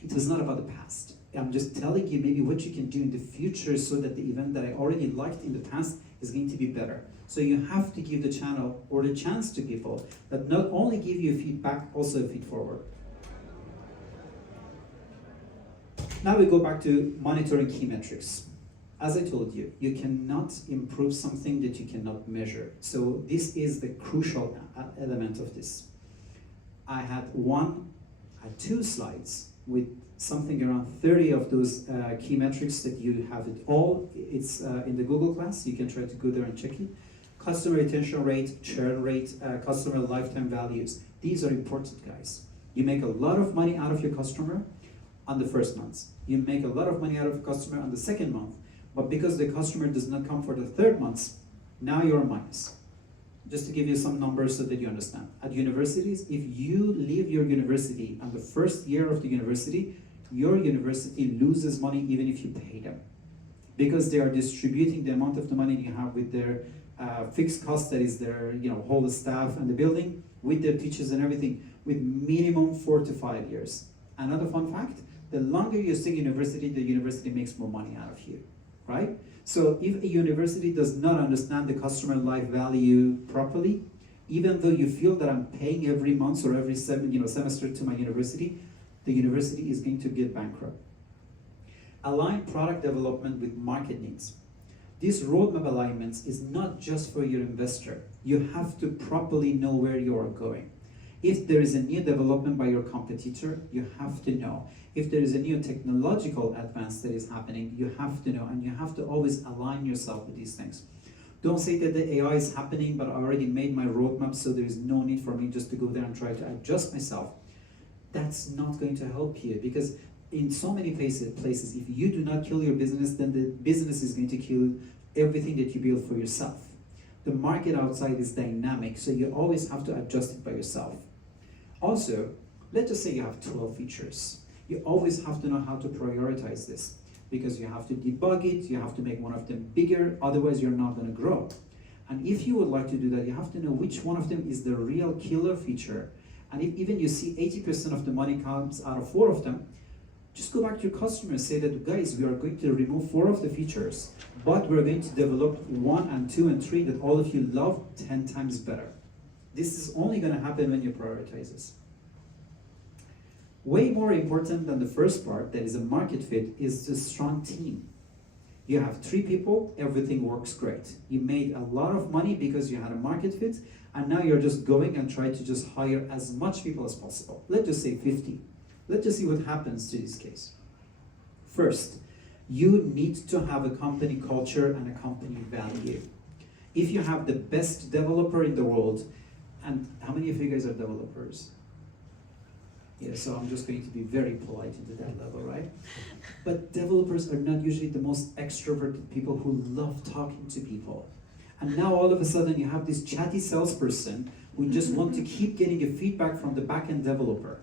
it was not about the past. I'm just telling you maybe what you can do in the future so that the event that I already liked in the past is going to be better. So you have to give the channel or the chance to people that not only give you feedback, also a feed forward. Now we go back to monitoring key metrics. As I told you, you cannot improve something that you cannot measure. So this is the crucial element of this. I had 2 slides with something around 30 of those key metrics that you have it all. It's in the Google class. You can try to go there and check it. Customer retention rate, churn rate, customer lifetime values. These are important, guys. You make a lot of money out of your customer on the first month. You make a lot of money out of a customer on the second month. But because the customer does not come for the third month, now you're a minus. Just to give you some numbers so that you understand. At universities, if you leave your university on the first year of the university, your university loses money even if you pay them. Because they are distributing the amount of the money you have with their fixed cost, that is their whole staff and the building, with their teachers and everything, with minimum 4 to 5 years. Another fun fact, the longer you stay in university, the university makes more money out of you. Right? So if a university does not understand the customer life value properly, even though you feel that I'm paying every month or every semester to my university, the university is going to get bankrupt. Align product development with market needs. This roadmap alignment is not just for your investor. You have to properly know where you are going. If there is a new development by your competitor, you have to know. If there is a new technological advance that is happening, you have to know, and you have to always align yourself with these things. Don't say that the AI is happening, but I already made my roadmap, so there is no need for me just to go there and try to adjust myself. That's not going to help you, because in so many places, if you do not kill your business, then the business is going to kill everything that you build for yourself. The market outside is dynamic, so you always have to adjust it by yourself. Also, let's just say you have 12 features. You always have to know how to prioritize this, because you have to debug it, you have to make one of them bigger, otherwise you're not going to grow. And if you would like to do that, you have to know which one of them is the real killer feature. And if even you see 80% of the money comes out of 4 of them, just go back to your customer and say that, guys, we are going to remove 4 of the features, but we're going to develop 1 and 2 and 3 that all of you love 10 times better. This is only going to happen when you prioritize this. Way more important than the first part, that is a market fit, is the strong team. You have 3 people, everything works great. You made a lot of money because you had a market fit, and now you're just going and try to just hire as much people as possible. Let's just say 50. Let's just see what happens to this case. First, you need to have a company culture and a company value. If you have the best developer in the world, and how many of you guys are developers? Yeah, so I'm just going to be very polite into that level, right? But developers are not usually the most extroverted people who love talking to people. And now all of a sudden you have this chatty salesperson who just want to keep getting a feedback from the back-end developer.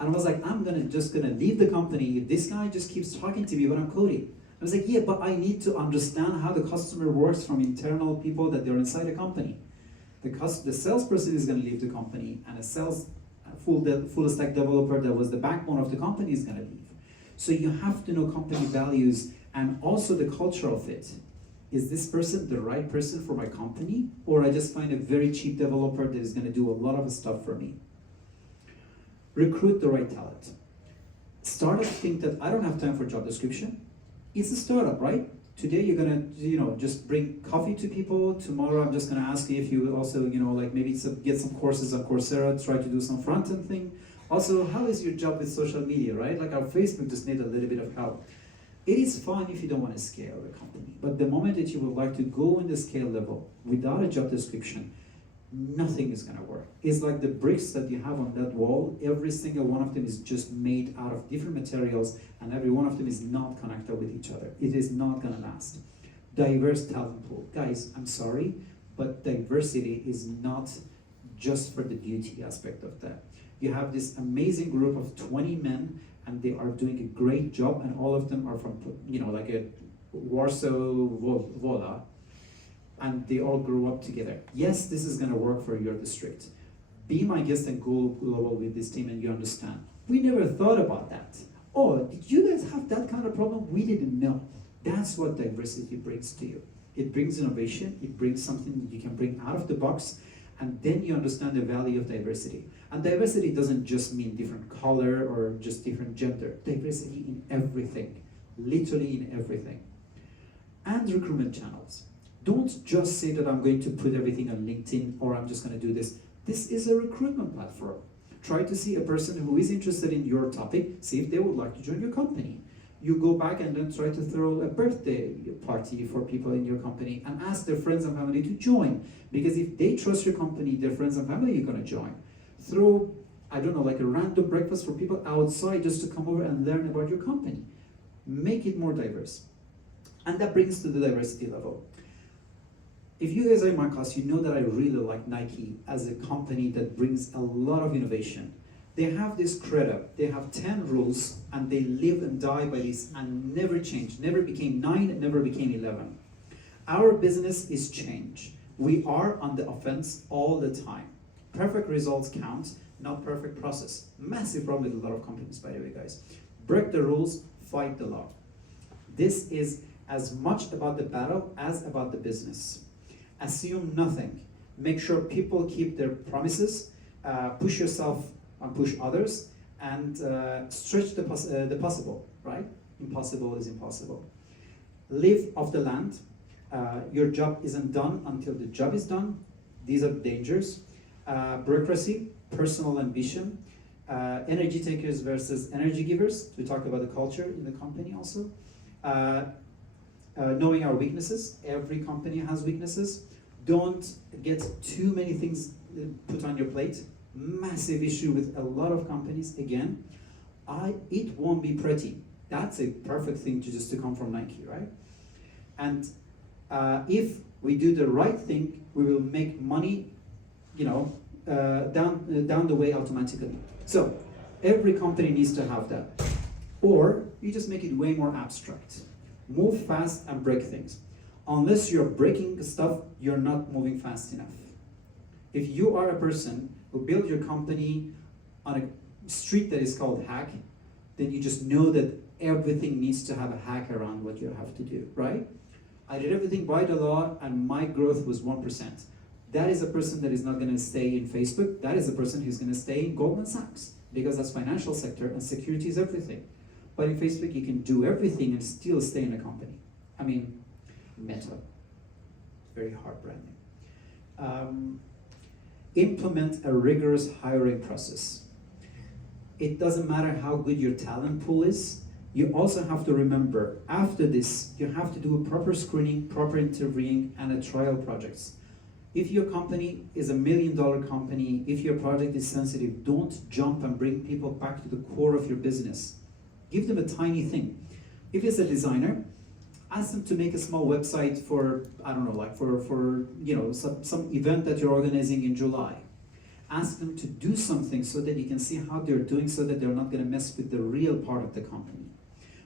And I was like, I'm just gonna leave the company if this guy just keeps talking to me when I'm coding. I was like, yeah, but I need to understand how the customer works from internal people that they're inside a company. The salesperson is gonna leave the company, and a full stack developer that was the backbone of the company is gonna leave. So you have to know company values and also the cultural fit. Is this person the right person for my company, or I just find a very cheap developer that is going to do a lot of stuff for me? Recruit the right talent. Startups think that I don't have time for job description. It's a startup, right? Today you're gonna, just bring coffee to people. Tomorrow I'm just gonna ask you if you would also, like maybe get some courses on Coursera, try to do some front-end thing. Also, how is your job with social media, right? Like our Facebook just need a little bit of help. It is fine if you don't want to scale the company, but the moment that you would like to go in the scale level without a job description, nothing is gonna work. It's like the bricks that you have on that wall, every single one of them is just made out of different materials, and every one of them is not connected with each other. It is not gonna last. Diverse talent pool. Guys, I'm sorry, but diversity is not just for the beauty aspect of that. You have this amazing group of 20 men, and they are doing a great job, and all of them are from, like a Warsaw, Wola, and they all grew up together. Yes, this is gonna work for your district. Be my guest and go global with this team, and you understand. We never thought about that. Oh, did you guys have that kind of problem? We didn't know. That's what diversity brings to you. It brings innovation, it brings something you can bring out of the box, and then you understand the value of diversity. And diversity doesn't just mean different color or just different gender. Diversity in everything, literally in everything. And recruitment channels. Don't just say that I'm going to put everything on LinkedIn or I'm just going to do this. This is a recruitment platform. Try to see a person who is interested in your topic, see if they would like to join your company. You go back and then try to throw a birthday party for people in your company and ask their friends and family to join. Because if they trust your company, their friends and family are going to join. Throw, I don't know, like a random breakfast for people outside just to come over and learn about your company. Make it more diverse. And that brings to the diversity level. If you guys are in my class, you know that I really like Nike as a company that brings a lot of innovation. They have this credo, they have 10 rules, and they live and die by this and never change, never became 9, never became 11. Our business is change. We are on the offense all the time. Perfect results count, not perfect process. Massive problem with a lot of companies, by the way, guys. Break the rules, fight the law. This is as much about the battle as about the business. Assume nothing. Make sure people keep their promises, push yourself and push others, and stretch the possible, right? Impossible is impossible. Live off the land. Your job isn't done until the job is done. These are dangers. Bureaucracy, personal ambition, energy takers versus energy givers. We talked about the culture in the company also. Knowing our weaknesses. Every company has weaknesses. Don't get too many things put on your plate. Massive issue with a lot of companies. Again, it won't be pretty. That's a perfect thing to come from Nike, right? And if we do the right thing, we will make money, down the way automatically. So every company needs to have that. Or you just make it way more abstract. Move fast and break things. Unless you're breaking stuff, you're not moving fast enough. If you are a person who built your company on a street that is called hack, then you just know that everything needs to have a hack around what you have to do, right? I did everything by the law and my growth was 1%. That is a person that is not going to stay in Facebook. That is a person who's going to stay in Goldman Sachs, because that's financial sector and security is everything. But in Facebook, you can do everything and still stay in a company. I mean, Meta, very hard branding. Implement a rigorous hiring process. It doesn't matter how good your talent pool is. You also have to remember, after this, you have to do a proper screening, proper interviewing, and a trial projects. If your company is $1 million company, if your project is sensitive, don't jump and bring people back to the core of your business. Give them a tiny thing. If it's a designer, ask them to make a small website for, I don't know, like for some event that you're organizing in July. Ask them to do something so that you can see how they're doing, so that they're not going to mess with the real part of the company.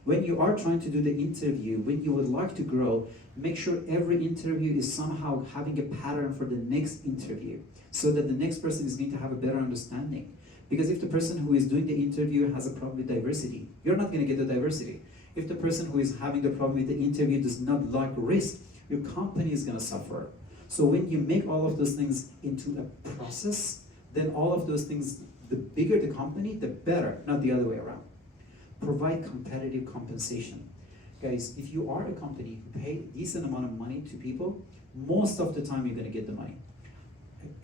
When you are trying to do the interview, when you would like to grow, make sure every interview is somehow having a pattern for the next interview, so that the next person is going to have a better understanding. Because if the person who is doing the interview has a problem with diversity, you're not going to get the diversity. If the person who is having the problem with the interview does not like risk, your company is going to suffer. So when you make all of those things into a process, then all of those things, the bigger the company, the better, not the other way around. Provide competitive compensation. Guys, if you are a company who pay a decent amount of money to people, most of the time you're going to get the money.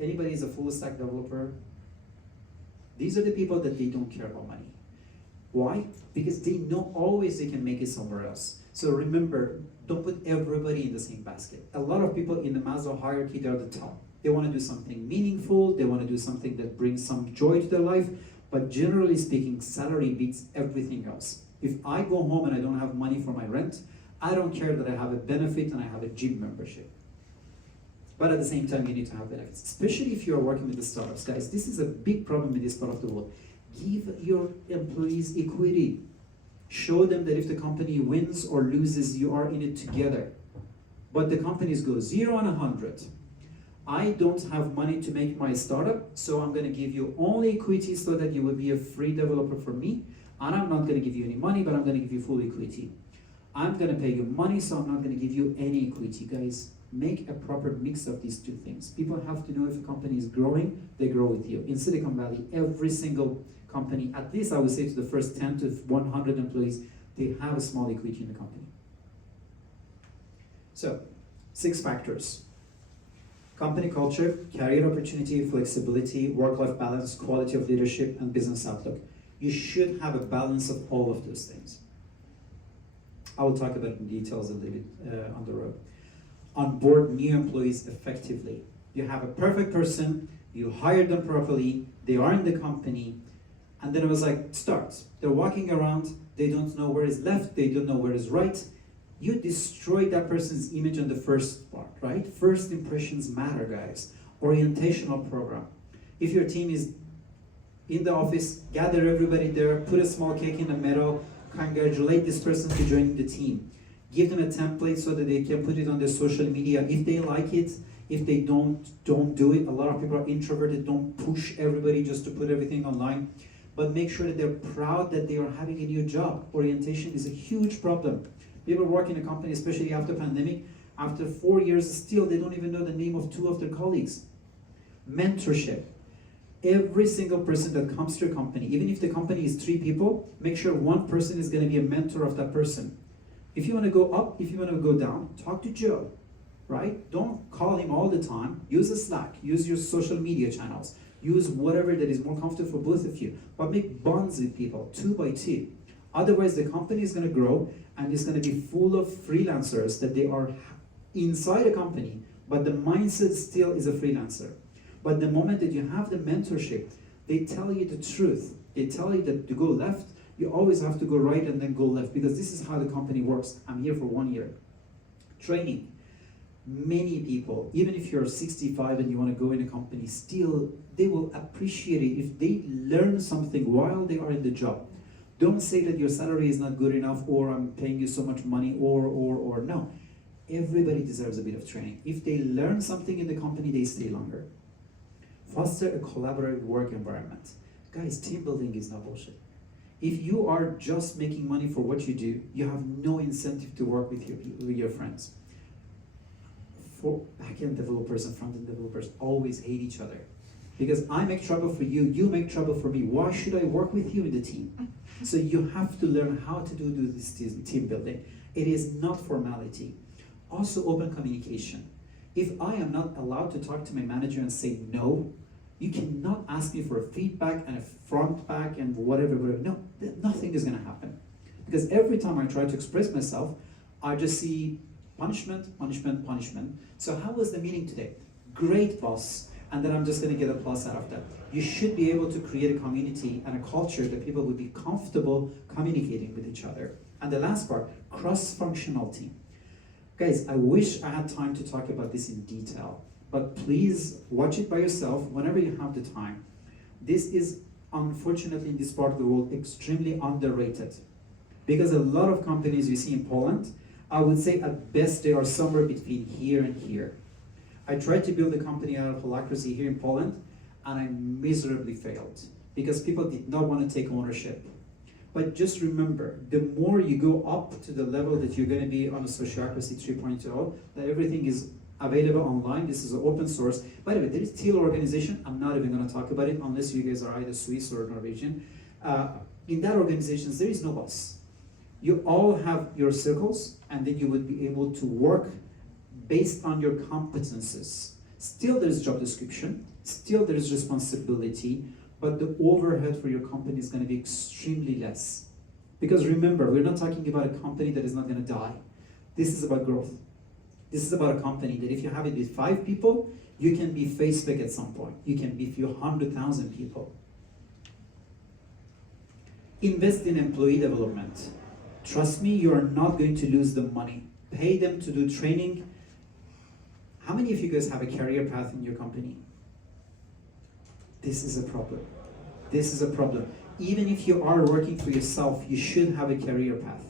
Anybody is a full stack developer? These are the people that they don't care about money. Why? Because they know always they can make it somewhere else. So remember, don't put everybody in the same basket. A lot of people in the Maslow hierarchy, they're at the top. They want to do something meaningful, they want to do something that brings some joy to their life, but generally speaking, salary beats everything else. If I go home and I don't have money for my rent, I don't care that I have a benefit and I have a gym membership. But at the same time, you need to have benefits, especially if you're working with the startups. Guys, this is a big problem in this part of the world. Give your employees equity. Show them that if the company wins or loses, you are in it together. But the companies go 0 and 100. I don't have money to make my startup, so I'm going to give you only equity so that you will be a free developer for me. And I'm not going to give you any money, but I'm going to give you full equity. I'm going to pay you money, so I'm not going to give you any equity. Guys, make a proper mix of these two things. People have to know if a company is growing, they grow with you. In Silicon Valley, every single company, at least I would say to the first 10 to 100 employees, they have a small equity in the company. So, 6 factors. Company culture, career opportunity, flexibility, work-life balance, quality of leadership, and business outlook. You should have a balance of all of those things. I will talk about it in details a little bit on the road. Onboard new employees effectively. You have a perfect person, you hired them properly, they are in the company, and then it was like, start. They're walking around, they don't know where is left, they don't know where is right. You destroyed that person's image on the first part, right? First impressions matter, guys. Orientational program. If your team is in the office, gather everybody there, put a small cake in the middle, congratulate this person for joining the team. Give them a template so that they can put it on their social media. If they like it, if they don't do it. A lot of people are introverted, don't push everybody just to put everything online. But make sure that they're proud that they are having a new job. Orientation is a huge problem. People work in a company, especially after pandemic, after 4 years, still they don't even know the name of 2 of their colleagues. Mentorship. Every single person that comes to your company, even if the company is 3 people, make sure 1 person is going to be a mentor of that person. If you want to go up, if you want to go down, talk to Joe, right? Don't call him all the time. Use a Slack, use your social media channels, use whatever that is more comfortable for both of you, but make bonds with people, 2 by 2. Otherwise, the company is going to grow and it's going to be full of freelancers that they are inside a company, but the mindset still is a freelancer. But the moment that you have the mentorship, they tell you the truth. They tell you that to go left, you always have to go right and then go left, because this is how the company works. I'm here for 1 year. Training. Many people, even if you're 65 and you want to go in a company, still they will appreciate it if they learn something while they are in the job. Don't say that your salary is not good enough, or I'm paying you so much money, or no. Everybody deserves a bit of training. If they learn something in the company, they stay longer. Foster a collaborative work environment. Guys, team building is not bullshit. If you are just making money for what you do, you have no incentive to work with your friends. For back-end developers and front-end developers always hate each other. Because I make trouble for you, you make trouble for me. Why should I work with you in the team? So you have to learn how to do this team building. It is not formality. Also, open communication. If I am not allowed to talk to my manager and say no, you cannot ask me for a feedback and a front back and whatever. No, nothing is going to happen. Because every time I try to express myself, I just see punishment, punishment, punishment. So how was the meeting today? Great, boss. And then I'm just going to get a plus out of that. You should be able to create a community and a culture that people would be comfortable communicating with each other. And the last part, cross-functional team. Guys, I wish I had time to talk about this in detail, but please watch it by yourself whenever you have the time. This is, unfortunately, in this part of the world, extremely underrated. Because a lot of companies you see in Poland, I would say at best they are somewhere between here and here. I tried to build a company out of holacracy here in Poland, and I miserably failed because people did not want to take ownership. But just remember, the more you go up to the level that you're going to be on a Sociocracy 3.0, that everything is available online. This is an open source. By the way, there is Teal organization. I'm not even going to talk about it unless you guys are either Swiss or Norwegian. In that organization, there is no boss. You all have your circles, and then you would be able to work based on your competences. Still, there's job description. Still, there's responsibility. But the overhead for your company is going to be extremely less. Because remember, we're not talking about a company that is not going to die. This is about growth. This is about a company that if you have it with 5 people, you can be Facebook at some point. You can be a few 100,000 people. Invest in employee development. Trust me, you are not going to lose the money. Pay them to do training. How many of you guys have a career path in your company? This is a problem. This is a problem. Even if you are working for yourself, you should have a career path.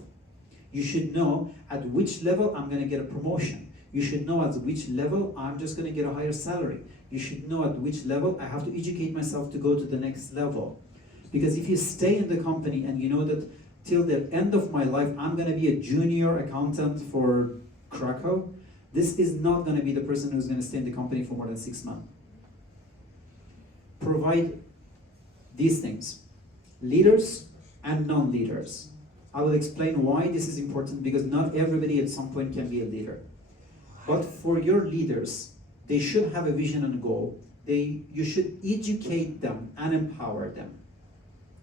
You should know at which level I'm going to get a promotion. You should know at which level I'm just going to get a higher salary. You should know at which level I have to educate myself to go to the next level. Because if you stay in the company and you know that till the end of my life I'm going to be a junior accountant for Krakow, this is not going to be the person who's going to stay in the company for more than 6 months. Provide these things, leaders and non-leaders. I will explain why this is important, because not everybody at some point can be a leader. But for your leaders, they should have a vision and a goal. You should educate them and empower them,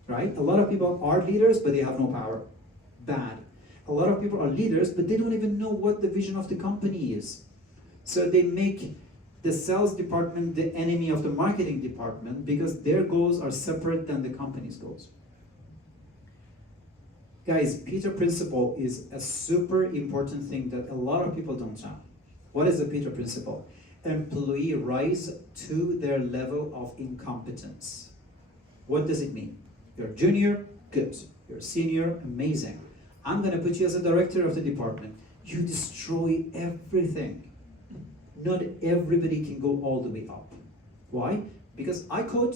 right? A lot of people are leaders, but they have no power. Bad. A lot of people are leaders, but they don't even know what the vision of the company is. So they make the sales department the enemy of the marketing department because their goals are separate than the company's goals. Guys, Peter Principle is a super important thing that a lot of people don't know. What is the Peter Principle? Employee rise to their level of incompetence. What does it mean? You're junior, good. You're senior, amazing. I'm gonna put you as a director of the department. You destroy everything. Not everybody can go all the way up. Why? Because I code,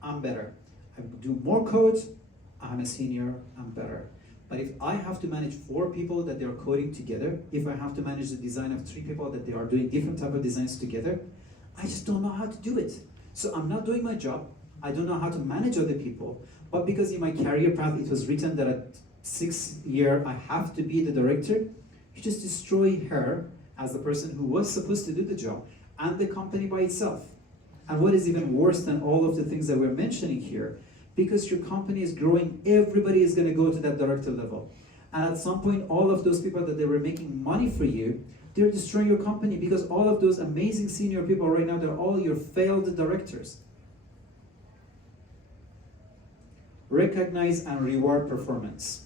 I'm better. I do more code, I'm a senior, I'm better. But if I have to manage 4 people that they're coding together, if I have to manage the design of 3 people that they are doing different type of designs together, I just don't know how to do it. So I'm not doing my job. I don't know how to manage other people. But because in my career path it was written that at 6th year I have to be the director, you just destroy her as the person who was supposed to do the job, and the company by itself. And what is even worse than all of the things that we're mentioning here, because your company is growing, everybody is going to go to that director level. And at some point, all of those people that they were making money for you, they're destroying your company, because all of those amazing senior people right now, they're all your failed directors. Recognize and reward performance.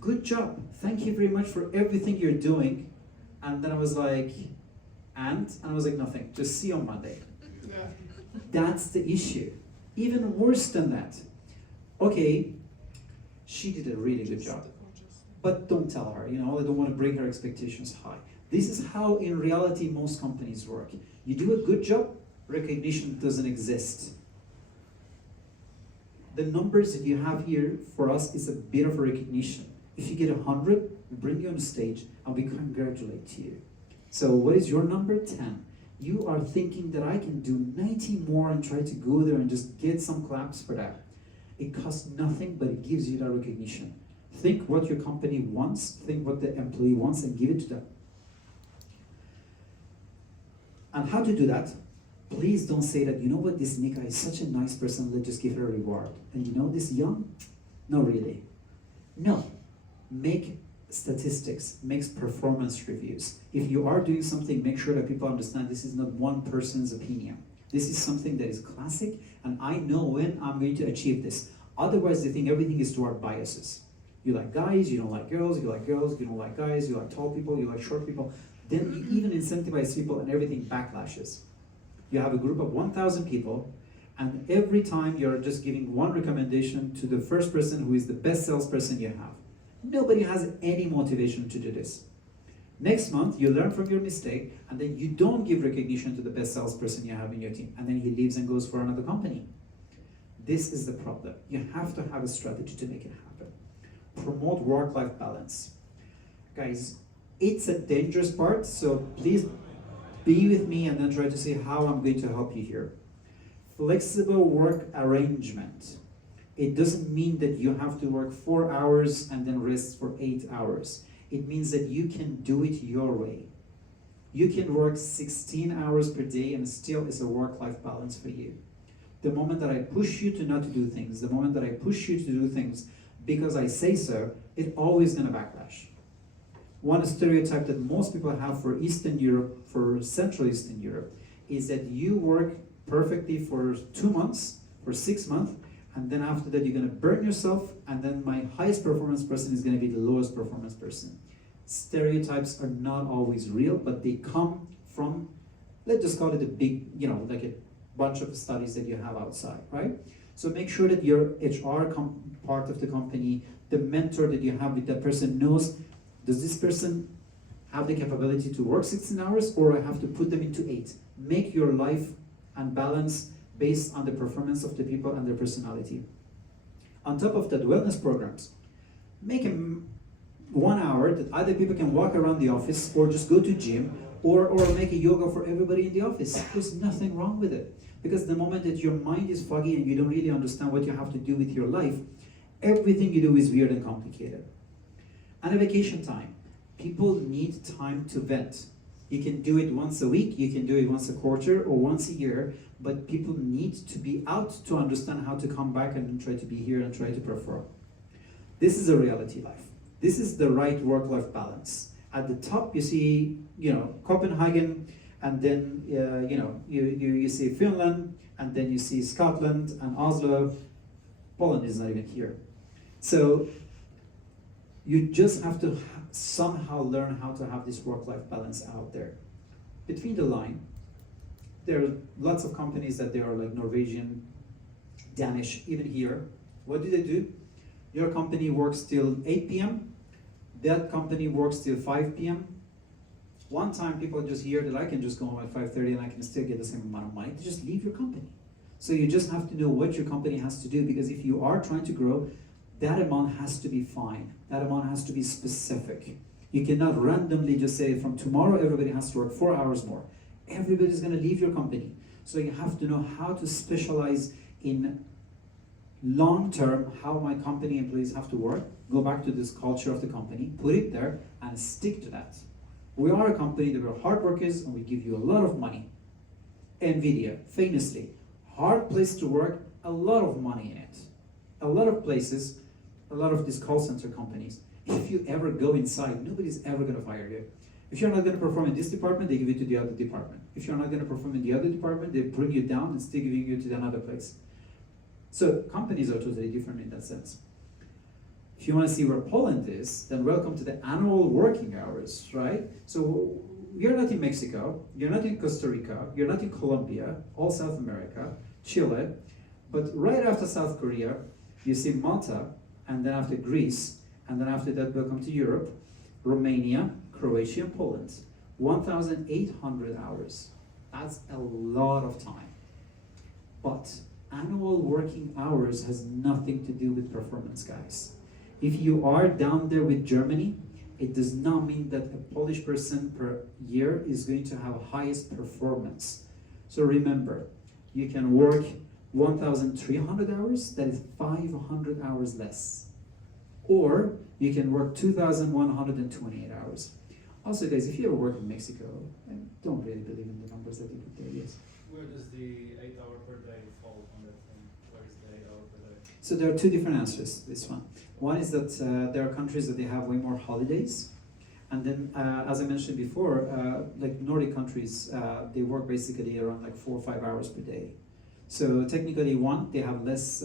Good job. Thank you very much for everything you're doing. And then I was like, and I was like, nothing, just see you on Monday. Yeah. That's the issue. Even worse than that. Okay, she did a really good job, but don't tell her, I don't want to bring her expectations high. This is how in reality most companies work. You do a good job, recognition doesn't exist. The numbers that you have here for us is a bit of a recognition. If you get 100, we bring you on stage and we congratulate you. So what is your number? 10. You are thinking that I can do 90 more and try to go there and just get some claps for that. It costs nothing, but it gives you that recognition. Think what your company wants, think what the employee wants, and give it to them. And how to do that? Please don't say that, what, this Nika is such a nice person, let's just give her a reward. And this young? No, really. No. Make statistics, makes performance reviews. If you are doing something, make sure that people understand this is not one person's opinion. This is something that is classic, and I know when I'm going to achieve this. Otherwise, they think everything is toward biases. You like guys, you don't like girls, you like girls, you don't like guys, you like tall people, you like short people. Then you even incentivize people and everything backlashes. You have a group of 1,000 people, and every time you're just giving one recommendation to the first person who is the best salesperson you have. Nobody has any motivation to do this. Next month, you learn from your mistake, and then you don't give recognition to the best salesperson you have in your team, and then he leaves and goes for another company. This is the problem. You have to have a strategy to make it happen. promote work-life balance. Guys, it's a dangerous part, so please be with me and then try to see how I'm going to help you here. Flexible work arrangement. It doesn't mean that you have to work 4 hours and then rest for 8 hours. It means that you can do it your way. You can work 16 hours per day and still is a work-life balance for you. The moment that I push you to not to do things, the moment that I push you to do things because I say so, it's always gonna backlash. One stereotype that most people have for Eastern Europe, for Central Eastern Europe, is that you work perfectly for 2 months, for 6 months, and then after that you're gonna burn yourself, and then my highest performance person is gonna be the lowest performance person. Stereotypes are not always real, but they come from, let's just call it a big, like a bunch of studies that you have outside, right? So make sure that your HR part of the company, the mentor that you have with that person knows, does this person have the capability to work 16 hours or I have to put them into 8? Make your life and balance based on the performance of the people and their personality. On top of that, wellness programs. Make them 1 hour that either people can walk around the office or just go to gym or make a yoga for everybody in the office. There's nothing wrong with it. Because the moment that your mind is foggy and you don't really understand what you have to do with your life, everything you do is weird and complicated. And a vacation time. People need time to vent. You can do it once a week, you can do it once a quarter or once a year, but people need to be out to understand how to come back and try to be here and try to perform. This is a reality life. This is the right work-life balance. At the top, you see, Copenhagen, and then, you see Finland, and then you see Scotland and Oslo. Poland is not even here. So you just have to somehow learn how to have this work-life balance out there. Between the line, there are lots of companies that they are like Norwegian, Danish, even here. What do? Your company works till 8 p.m. That company works till 5 p.m. One time people just hear that I can just go home at 5:30 and I can still get the same amount of money. They just leave your company. So you just have to know what your company has to do, because if you are trying to grow, that amount has to be fine. That amount has to be specific. You cannot randomly just say from tomorrow everybody has to work 4 hours more. Everybody's going to leave your company. So you have to know how to specialize in long term, how my company employees have to work. Go back to this culture of the company, put it there and stick to that. We are a company that we're hard workers and we give you a lot of money. NVIDIA, famously, hard place to work, a lot of money in it. A lot of places, a lot of these call center companies, if you ever go inside, nobody's ever going to fire you. If you're not going to perform in this department, they give you to the other department. If you're not going to perform in the other department, they bring you down and still giving you to another place. So companies are totally different in that sense. If you want to see where Poland is, then welcome to the annual working hours, right? So you're not in Mexico, you're not in Costa Rica, you're not in Colombia, all South America, Chile, but right after South Korea, you see Malta, and then after Greece, and then after that welcome to Europe, Romania, Croatia, and Poland. 1,800 hours. That's a lot of time. But annual working hours has nothing to do with performance, guys. If you are down there with Germany, it does not mean that a Polish person per year is going to have highest performance. So remember, you can work 1,300 hours, that is 500 hours less. Or you can work 2,128 hours. Also, guys, if you ever work in Mexico, I don't really believe in the numbers that you put there, yes. Where does the 8 hour per day fall on that thing? Where is the 8 hour per day? So there are two different answers to this one. One is that there are countries that they have way more holidays. And then, as I mentioned before, like Nordic countries, they work basically around like 4 or 5 hours per day. So technically, one, they have less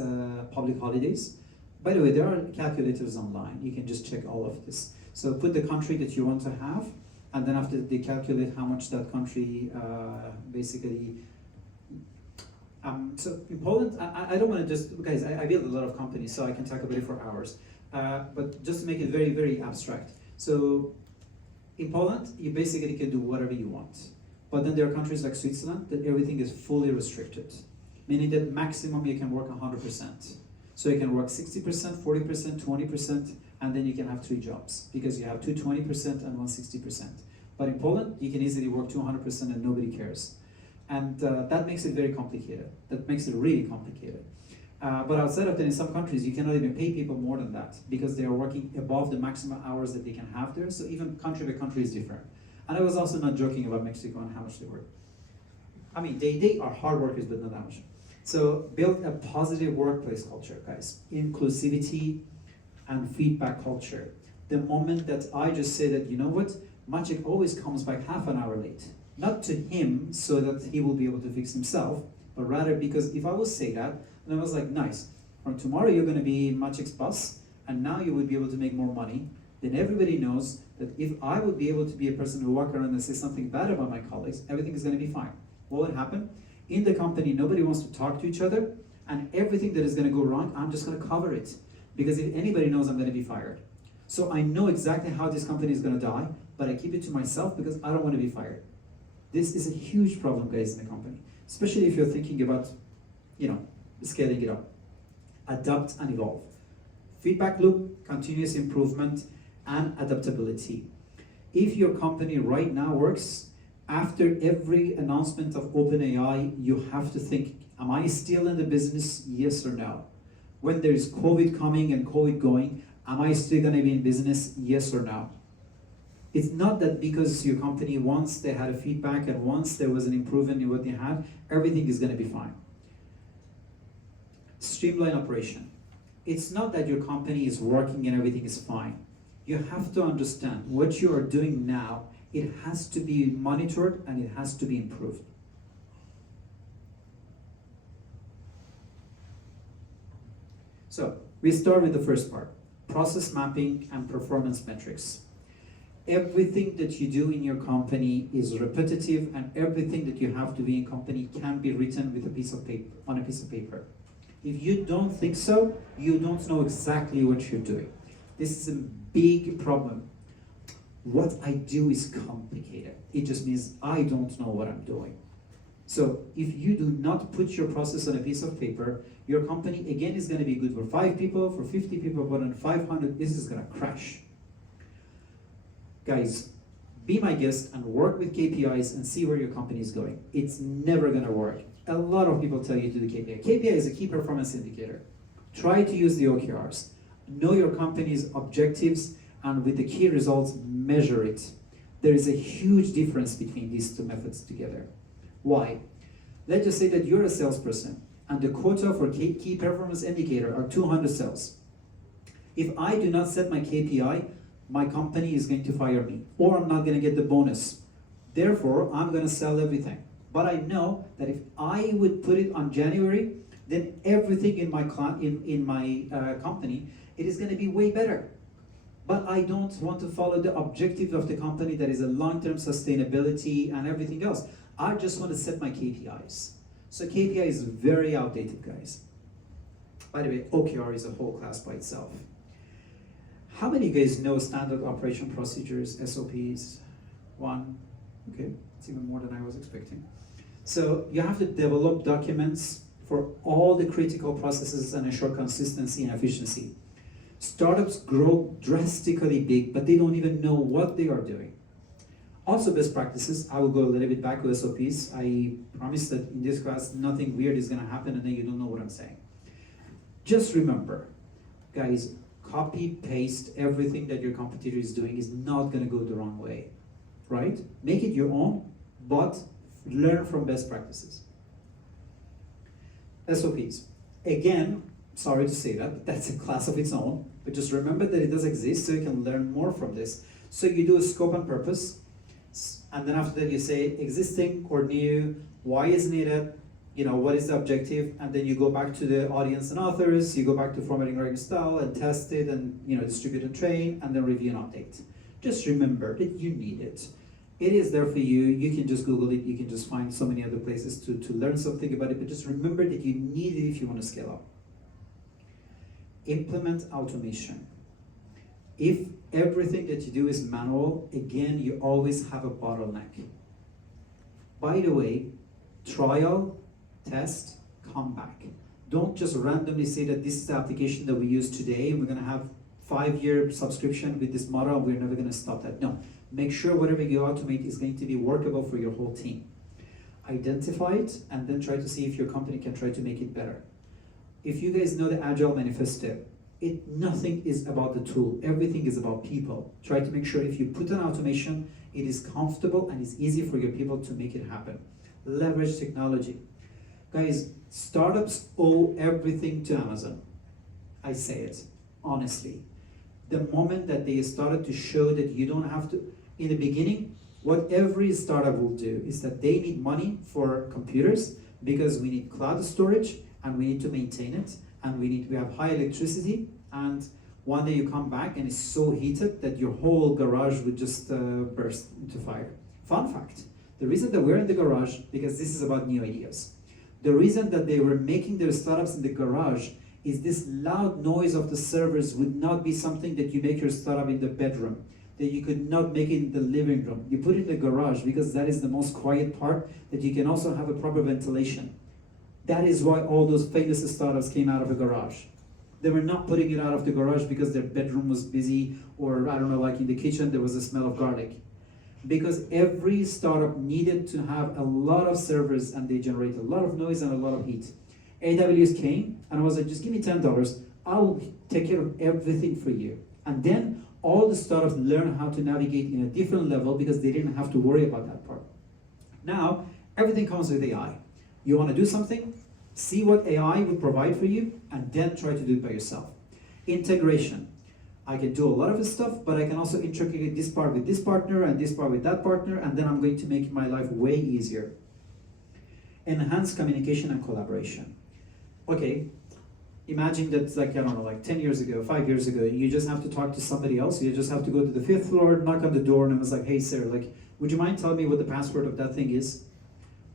public holidays. By the way, there are calculators online. You can just check all of this. So put the country that you want to have, and then after they calculate how much that country basically. So in Poland, I don't want to just, guys, I build a lot of companies, so I can talk about it for hours. But just to make it very, very abstract. So in Poland, you basically can do whatever you want. But then there are countries like Switzerland that everything is fully restricted, meaning that maximum you can work 100%. So you can work 60%, 40%, 20%, and then you can have 3 jobs because you have two 20% and one 60%. But in Poland, you can easily work 200% and nobody cares. And that makes it very complicated. That makes it really complicated. But outside of that, in some countries, you cannot even pay people more than that because they are working above the maximum hours that they can have there. So even country by country is different. And I was also not joking about Mexico and how much they work. I mean, they are hard workers, but not that much. So build a positive workplace culture, guys. Inclusivity and feedback culture. The moment that I just say that, you know what, Maciek always comes back half an hour late. Not to him so that he will be able to fix himself, but rather because if I will say that, and I was like, nice, from tomorrow you're going to be Maciek's boss, and now you will be able to make more money, then everybody knows that if I would be able to be a person who walk around and say something bad about my colleagues, everything is going to be fine. What would happen? In the company, nobody wants to talk to each other, and everything that is going to go wrong, I'm just going to cover it. Because if anybody knows, I'm going to be fired. So I know exactly how this company is going to die, but I keep it to myself because I don't want to be fired. This is a huge problem, guys, in the company, especially if you're thinking about, scaling it up. Adapt and evolve. Feedback loop, continuous improvement, and adaptability. If your company right now works, after every announcement of OpenAI, you have to think, am I still in the business, yes or no? When there is COVID coming and COVID going, am I still going to be in business, yes or no? It's not that because your company, once they had a feedback and once there was an improvement in what they had, everything is going to be fine. Streamline operation. It's not that your company is working and everything is fine. You have to understand what you are doing now, it has to be monitored and it has to be improved. So, we start with the first part, process mapping and performance metrics. Everything that you do in your company is repetitive, and everything that you have to be in company can be written with a piece of paper, on a piece of paper. If you don't think so, you don't know exactly what you're doing. This is a big problem. What I do is complicated. It just means I don't know what I'm doing. So if you do not put your process on a piece of paper, your company again is going to be good for 5 people, for 50 people, but on 500, this is going to crash. Guys, be my guest and work with KPIs and see where your company is going. It's never going to work. A lot of people tell you to do KPI. KPI is a key performance indicator. Try to use the OKRs. Know your company's objectives, and with the key results, measure it. There is a huge difference between these two methods together. Why? Let's just say that you're a salesperson, and the quota for key performance indicator are 200 sales. If I do not set my KPI, my company is going to fire me, or I'm not going to get the bonus. Therefore, I'm going to sell everything. But I know that if I would put it on January, then everything in my company, it is going to be way better. But I don't want to follow the objective of the company that is a long-term sustainability and everything else. I just want to set my KPIs. So KPI is very outdated, guys. By the way, OKR is a whole class by itself. How many of you guys know standard operation procedures, SOPs? 1, okay, it's even more than I was expecting. So you have to develop documents for all the critical processes and ensure consistency and efficiency. Startups grow drastically big, but they don't even know what they are doing. Also best practices, I will go a little bit back to SOPs. I promise that in this class, nothing weird is gonna happen and then you don't know what I'm saying. Just remember, guys, copy, paste everything that your competitor is doing is not gonna go the wrong way, right? Make it your own, but learn from best practices. SOPs. Again, sorry to say that, but that's a class of its own, but just remember that it does exist so you can learn more from this. So you do a scope and purpose, and then after that you say existing or new, why is needed, what is the objective, and then you go back to the audience and authors, you go back to formatting, writing style, and test it, and distribute and train, and then review and update. Just remember that you need it. It is there for you. You can just Google it. You can just find so many other places to learn something about it, but just remember that you need it if you want to scale up. Implement automation. If everything that you do is manual, again, you always have a bottleneck. By the way, trial, test, come back. Don't just randomly say that this is the application that we use today and we're going to have 5-year subscription with this model, we're never going to stop that. No, make sure whatever you automate is going to be workable for your whole team. Identify it and then try to see if your company can try to make it better. If you guys know the Agile Manifesto, nothing is about the tool, everything is about people. Try to make sure if you put an automation, it is comfortable and it's easy for your people to make it happen. Leverage technology. Guys, startups owe everything to Amazon. I say it, honestly. The moment that they started to show that you don't have to, in the beginning, what every startup will do is that they need money for computers because we need cloud storage and we need to maintain it and we have high electricity, and one day you come back and it's so heated that your whole garage would just burst into fire. Fun fact, the reason that we're in the garage, because this is about new ideas. The reason that they were making their startups in the garage is this loud noise of the servers would not be something that you make your startup in the bedroom, that you could not make it in the living room. You put it in the garage because that is the most quiet part, that you can also have a proper ventilation. That is why all those famous startups came out of a garage. They were not putting it out of the garage because their bedroom was busy, or I don't know, like in the kitchen there was a smell of garlic. Because every startup needed to have a lot of servers and they generate a lot of noise and a lot of heat. AWS came and I was like, just give me $10, I'll take care of everything for you. And then all the startups learn how to navigate in a different level because they didn't have to worry about that part. Now, everything comes with AI. You want to do something, see what AI would provide for you, and then try to do it by yourself. Integration. I can do a lot of stuff, but I can also integrate this part with this partner and this part with that partner, and then I'm going to make my life way easier. Enhance communication and collaboration. Okay, imagine that, like, I don't know, like 10 years ago, 5 years ago, you just have to talk to somebody else. You just have to go to the 5th floor, knock on the door, and I was like, hey, sir, like, would you mind telling me what the password of that thing is?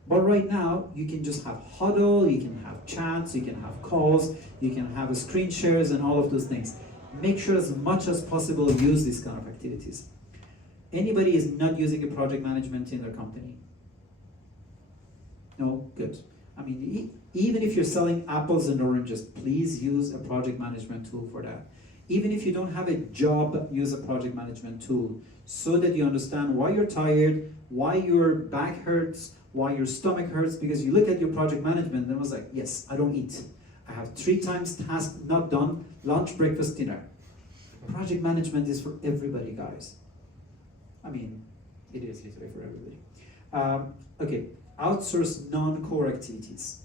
But right now, you can just have huddle, you can have chats, you can have calls, you can have screen shares and all of those things. Make sure as much as possible use these kind of activities. Anybody is not using a project management in their company? No? Good. I mean, even if you're selling apples and oranges, please use a project management tool for that. Even if you don't have a job, use a project management tool so that you understand why you're tired, why your back hurts, why your stomach hurts, because you look at your project management and was like, yes, I don't eat. I have 3 times tasks not done, lunch, breakfast, dinner. Project management is for everybody, guys. I mean, it is literally for everybody. Okay, outsource non-core activities.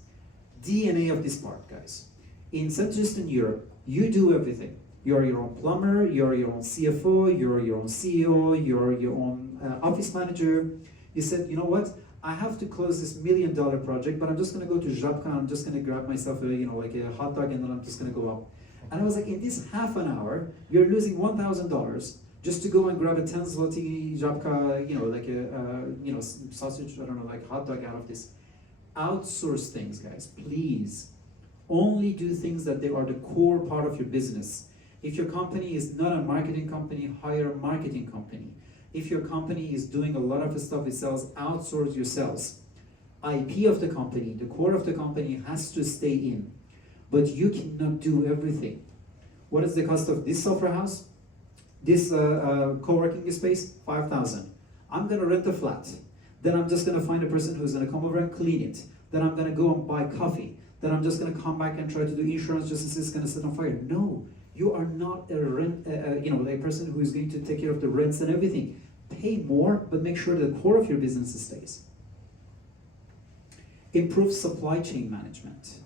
DNA of this part, guys. In Central Eastern Europe, you do everything. You're your own plumber, you're your own CFO, you're your own CEO, you're your own office manager. You said, you know what? I have to close this $1 million project, but I'm just going to go to Żabka, I'm just going to grab myself like a hot dog, and then I'm just going to go up. And I was like, in this half an hour, you're losing $1,000 just to go and grab a 10 zloty Żabka, like a sausage, I don't know, like hot dog out of this. Outsource things, guys, please. Only do things that they are the core part of your business. If your company is not a marketing company, hire a marketing company. If your company is doing a lot of stuff it sells, outsource your sales. IP of the company, the core of the company has to stay in. But you cannot do everything. What is the cost of this software house? This co-working space? $5,000. I'm gonna rent a flat. Then I'm just gonna find a person who's gonna come over and clean it. Then I'm gonna go and buy coffee. Then I'm just gonna come back and try to do insurance just as it's gonna set on fire. No. You are not a person who is going to take care of the rents and everything. Pay more, but make sure the core of your business stays. Improve supply chain management.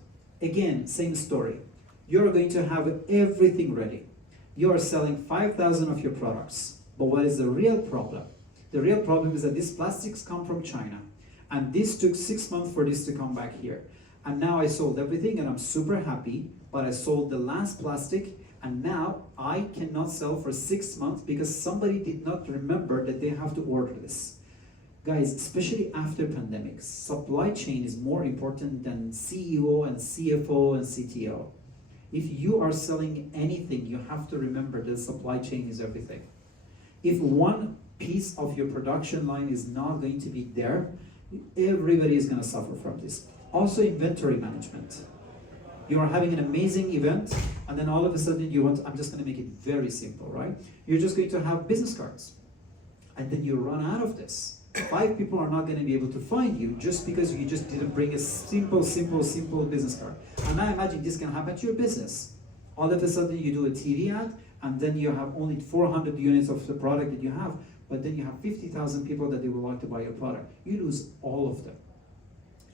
Again, same story. You're going to have everything ready. You are selling 5,000 of your products. But what is the real problem? The real problem is that these plastics come from China. And this took 6 months for this to come back here. And now I sold everything and I'm super happy, but I sold the last plastic. And now I cannot sell for 6 months because somebody did not remember that they have to order this. Guys, especially after pandemics, supply chain is more important than CEO and CFO and CTO. If you are selling anything, you have to remember that supply chain is everything. If one piece of your production line is not going to be there, everybody is going to suffer from this. Also, inventory management. You are having an amazing event, and then all of a sudden you want, I'm just going to make it very simple, right? You're just going to have business cards. And then you run out of this. 5 people are not going to be able to find you just because you just didn't bring a simple business card. And I imagine this can happen to your business. All of a sudden you do a TV ad, and then you have only 400 units of the product that you have, but then you have 50,000 people that they will want to buy your product. You lose all of them.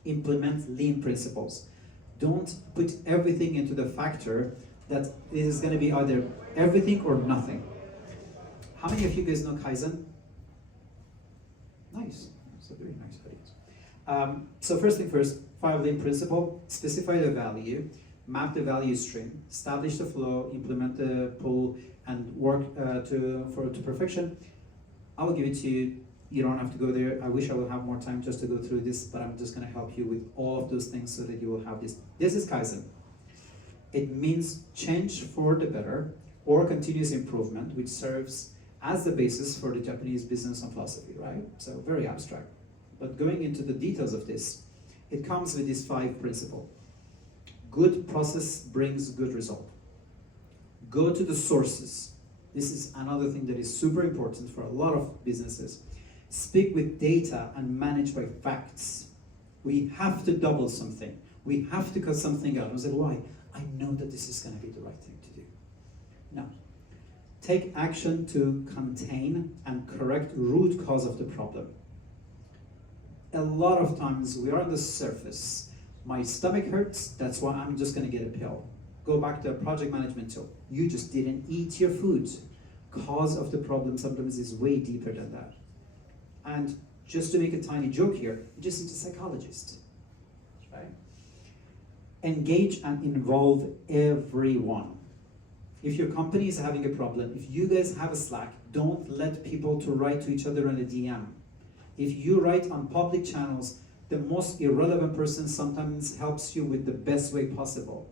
Implement lean principles. Don't put everything into the factor that this is going to be either everything or nothing. How many of you guys know Kaizen? Nice. That's a very nice audience. So first thing first, 5 lean principle, specify the value, map the value stream, establish the flow, implement the pull, and work to perfection. I will give it to you. You don't have to go there. I wish I would have more time just to go through this, but I'm just going to help you with all of those things so that you will have this. This is Kaizen. It means change for the better or continuous improvement, which serves as the basis for the Japanese business and philosophy, right? So very abstract. But going into the details of this, it comes with this 5 principle. Good process brings good result. Go to the sources. This is another thing that is super important for a lot of businesses. Speak with data and manage by facts. We have to double something. We have to cut something out. I said, why? I know that this is going to be the right thing to do. No. Take action to contain and correct root cause of the problem. A lot of times we are on the surface. My stomach hurts, that's why I'm just going to get a pill. Go back to a project management tool. You just didn't eat your food. Cause of the problem sometimes is way deeper than that. And just to make a tiny joke here, you just need a psychologist, right? Engage and involve everyone. If your company is having a problem, if you guys have a Slack, don't let people to write to each other on a DM. If you write on public channels, the most irrelevant person sometimes helps you with the best way possible.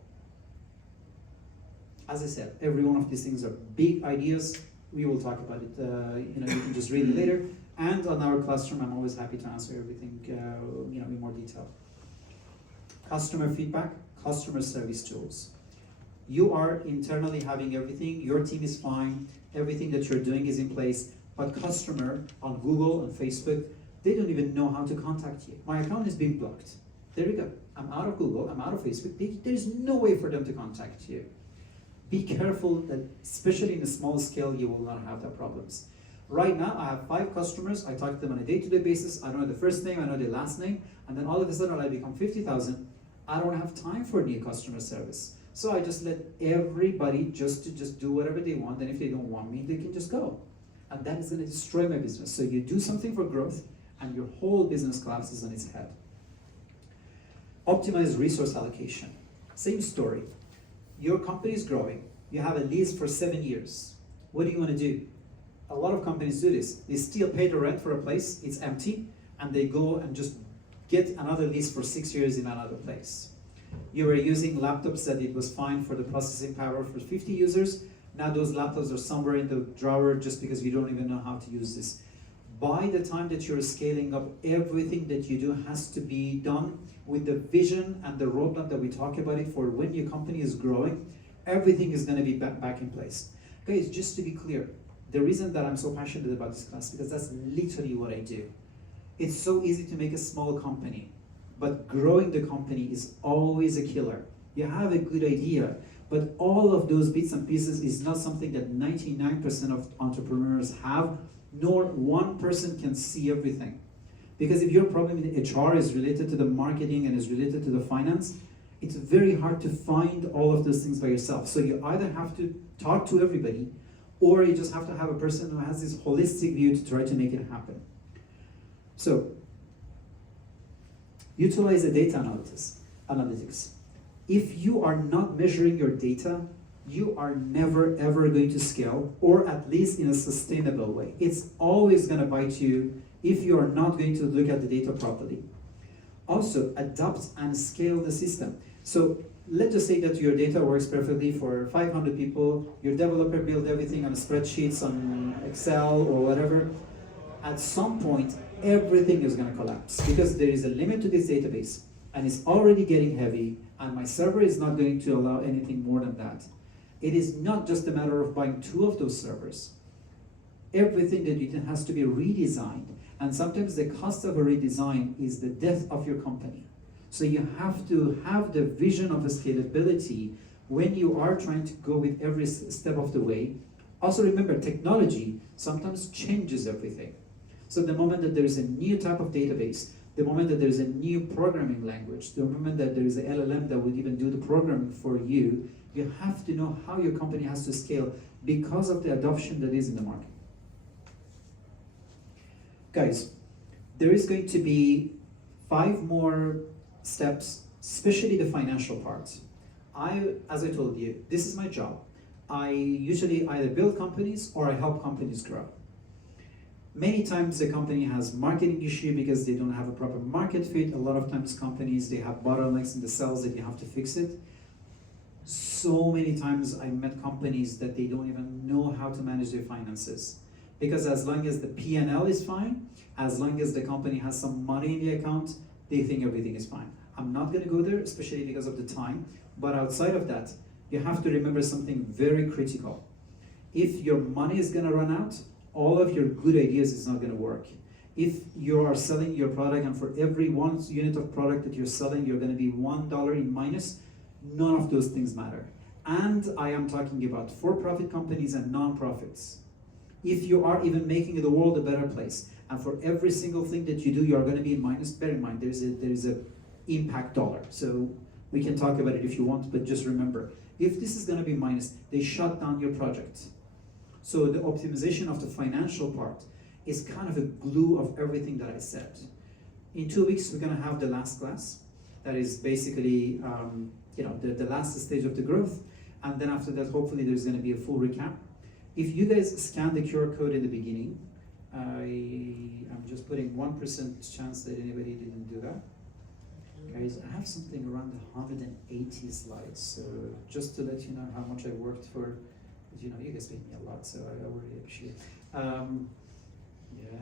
As I said, every one of these things are big ideas. We will talk about it. You can just read it later. And on our classroom, I'm always happy to answer everything in more detail. Customer feedback, customer service tools. You are internally having everything, your team is fine, everything that you're doing is in place, but customer on Google and Facebook, they don't even know how to contact you. My account is being blocked. There we go. I'm out of Google, I'm out of Facebook. There's no way for them to contact you. Be careful that, especially in a small scale, you will not have that problems. Right now, I have 5 customers. I talk to them on a day-to-day basis. I know the first name, I know their last name, and then all of a sudden I become 50,000. I don't have time for new customer service. So I just let everybody just do whatever they want, and if they don't want me, they can just go. And that is going to destroy my business. So you do something for growth, and your whole business collapses on its head. Optimize resource allocation. Same story. Your company is growing. You have a lease for 7 years. What do you want to do? A lot of companies do this. They still pay the rent for a place, it's empty, and they go and just get another lease for 6 years in another place. You were using laptops that it was fine for the processing power for 50 users. Now those laptops are somewhere in the drawer just because you don't even know how to use this. By the time that you're scaling up, everything that you do has to be done with the vision and the roadmap that we talk about it for when your company is growing. Everything is going to be back in place. Guys, just to be clear, the reason that I'm so passionate about this class, because that's literally what I do. It's so easy to make a small company, but growing the company is always a killer. You have a good idea, but all of those bits and pieces is not something that 99% of entrepreneurs have, nor one person can see everything. Because if your problem in HR is related to the marketing and is related to the finance, it's very hard to find all of those things by yourself. So you either have to talk to everybody, or you just have to have a person who has this holistic view to try to make it happen. So, utilize the data analytics. If you are not measuring your data, you are never ever going to scale, or at least in a sustainable way. It's always going to bite you if you are not going to look at the data properly. Also, adapt and scale the system. So let's just say that your data works perfectly for 500 people, your developer built everything on spreadsheets, on Excel or whatever. At some point, everything is going to collapse because there is a limit to this database. and it's already getting heavy, and my server is not going to allow anything more than that. It is not just a matter of buying 2 of those servers. Everything that you do has to be redesigned, and sometimes the cost of a redesign is the death of your company. So you have to have the vision of the scalability when you are trying to go with every step of the way. Also remember, technology sometimes changes everything. So the moment that there is a new type of database, the moment that there is a new programming language, the moment that there is an LLM that would even do the programming for you, you have to know how your company has to scale because of the adoption that is in the market. Guys, there is going to be 5 more steps, especially the financial part. As I told you, this is my job. I usually either build companies or I help companies grow. Many times the company has marketing issue because they don't have a proper market fit. A lot of times companies, they have bottlenecks in the sales that you have to fix it. So many times I met companies that they don't even know how to manage their finances. Because as long as the P&L is fine, as long as the company has some money in the account, they think everything is fine. I'm not gonna go there, especially because of the time, but outside of that, you have to remember something very critical. If your money is gonna run out, all of your good ideas is not gonna work. If you are selling your product and for every 1 unit of product that you're selling, you're gonna be $1 in minus, none of those things matter. And I am talking about for-profit companies and non-profits. If you are even making the world a better place, and for every single thing that you do, you are gonna be in minus, bear in mind, there is a impact dollar. So we can talk about it if you want, but just remember, if this is gonna be minus, they shut down your project. So the optimization of the financial part is kind of a glue of everything that I said. In 2 weeks, we're gonna have the last class. That is basically the last stage of the growth. And then after that, hopefully there's gonna be a full recap. If you guys scan the QR code in the beginning, I'm just putting 1% chance that anybody didn't do that. Guys, I have something around 180 slides, so just to let you know how much I worked for. You guys pay me a lot, so I really appreciate it. Yeah,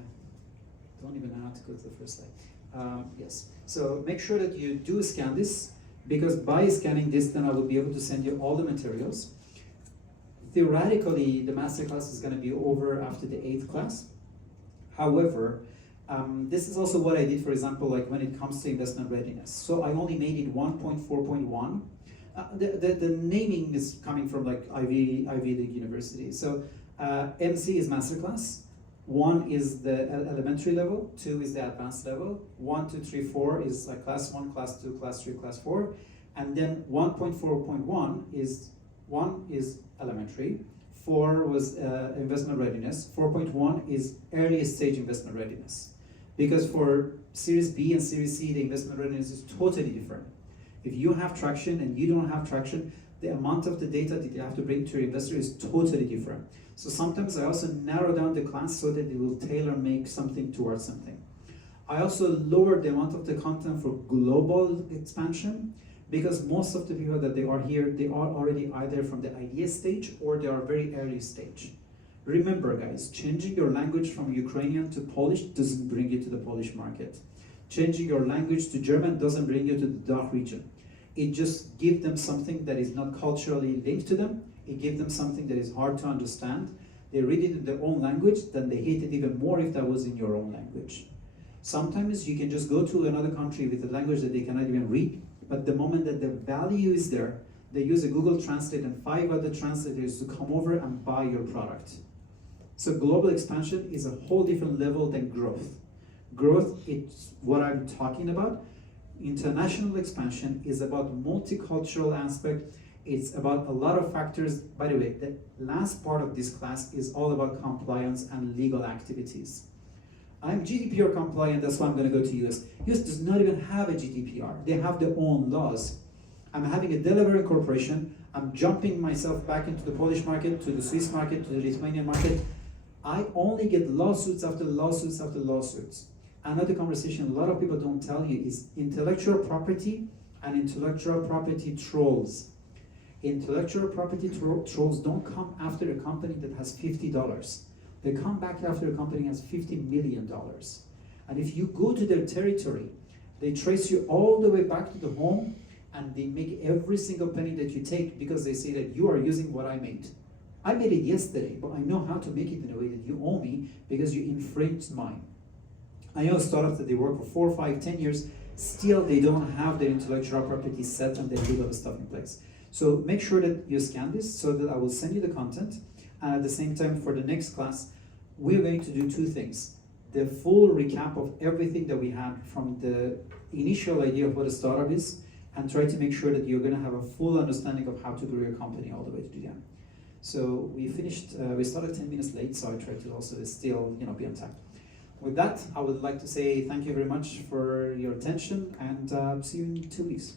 don't even know how to go to the first slide. Yes, so make sure that you do scan this, because by scanning this, then I will be able to send you all the materials. Theoretically, the masterclass is going to be over after the 8th class. However, this is also what I did, for example, like when it comes to investment readiness. So I only made it 1.4.1. The naming is coming from like Ivy League University. So MC is masterclass. 1 is the elementary level. 2 is the advanced level. 1, 2, 3, 4 is like class 1, class 2, class 3, class 4. And then 1.4.1 is 1 is elementary. 4 was investment readiness. 4.1 is early stage investment readiness. Because for Series B and Series C, the investment readiness is totally different. If you have traction and you don't have traction, the amount of the data that you have to bring to your investor is totally different. So sometimes I also narrow down the class so that it will tailor make something towards something. I also lowered the amount of the content for global expansion, because most of the people that they are here, they are already either from the idea stage or they are very early stage. Remember guys, changing your language from Ukrainian to Polish doesn't bring you to the Polish market. Changing your language to German doesn't bring you to the DACH region. It just gives them something that is not culturally linked to them. It gives them something that is hard to understand. They read it in their own language, then they hate it even more if that was in your own language. Sometimes you can just go to another country with a language that they cannot even read, but the moment that the value is there, they use a Google Translate and 5 other translators to come over and buy your product. So global expansion is a whole different level than growth. Growth is what I'm talking about. International expansion is about multicultural aspect. It's about a lot of factors. By the way, the last part of this class is all about compliance and legal activities. I'm GDPR compliant, that's why I'm going to go to US. US does not even have a GDPR. They have their own laws. I'm having a Delaware corporation. I'm jumping myself back into the Polish market, to the Swiss market, to the Lithuanian market. I only get lawsuits after lawsuits after lawsuits. Another conversation a lot of people don't tell you is intellectual property and intellectual property trolls. Intellectual property trolls don't come after a company that has $50. They come back after a company has $50 million. And if you go to their territory They trace you all the way back to the home, and they make every single penny that you take because they say that you are using what I made. I made it yesterday, but I know how to make it in a way that you owe me because you infringed mine. I know startups that they work for 4, 5, 10 years, still they don't have their intellectual property set and their legal stuff in place. So make sure that you scan this so that I will send you the content. And at the same time, for the next class, we're going to do 2 things. The full recap of everything that we had from the initial idea of what a startup is, and try to make sure that you're going to have a full understanding of how to grow your company all the way to the end. So we finished, we started 10 minutes late, so I tried to also still be on time. With that, I would like to say thank you very much for your attention, and see you in 2 weeks.